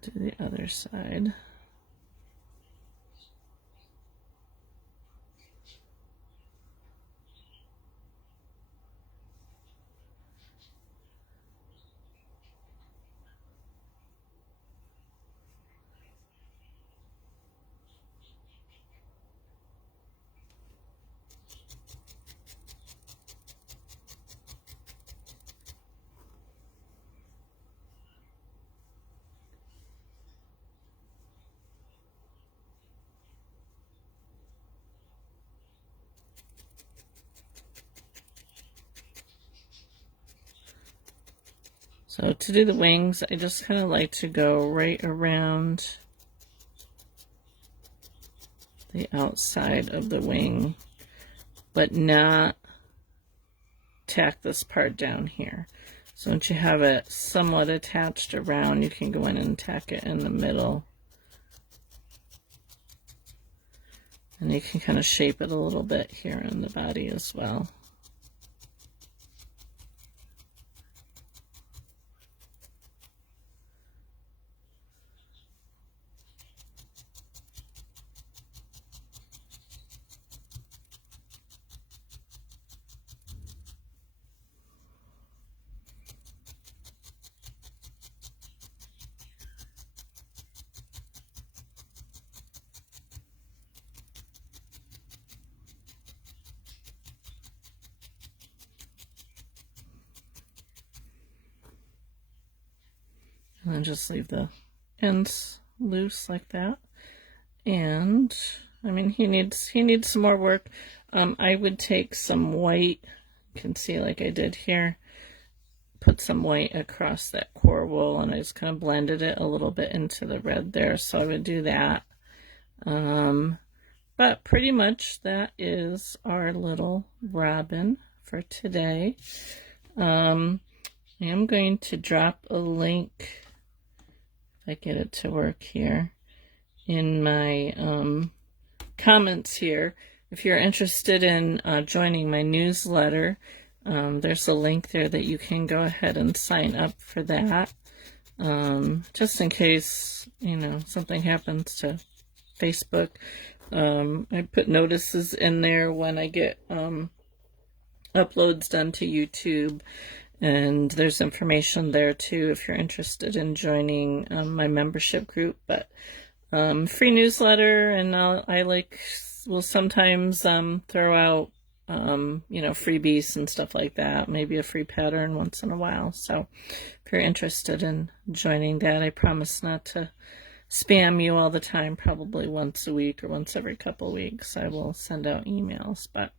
Do the other side. So to do the wings, I just kind of like to go right around the outside of the wing, but not tack this part down here. So once you have it somewhat attached around, you can go in and tack it in the middle. And you can kind of shape it a little bit here in the body as well. And then just leave the ends loose like that. And I mean, he needs some more work. I would take some white, you can see like I did here, put some white across that core wool, and I just kind of blended it a little bit into the red there. So I would do that. But pretty much that is our little robin for today. I am going to drop a link, if I get it to work here, in my comments here. If you're interested in joining my newsletter, there's a link there that you can go ahead and sign up for that. Just in case, you know, something happens to Facebook. I put notices in there when I get uploads done to YouTube, and there's information there too if you're interested in joining my membership group. But free newsletter, and will sometimes throw out you know, freebies and stuff like that, maybe a free pattern once in a while. So if you're interested in joining that, I promise not to spam you all the time. Probably once a week or once every couple weeks I will send out emails. But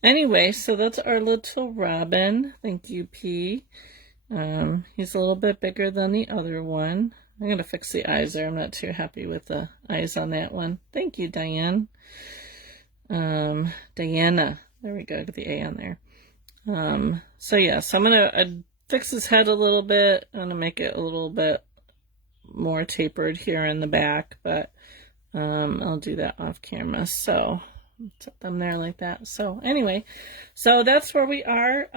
anyway, so that's our little robin. Thank you, P. He's a little bit bigger than the other one. I'm going to fix the eyes there. I'm not too happy with the eyes on that one. Thank you, Diane. Diana. There we go. Get the A on there. So yeah, so I'm going to fix his head a little bit. I'm going to make it a little bit more tapered here in the back, but I'll do that off camera. So set them there like that. So anyway, so that's where we are.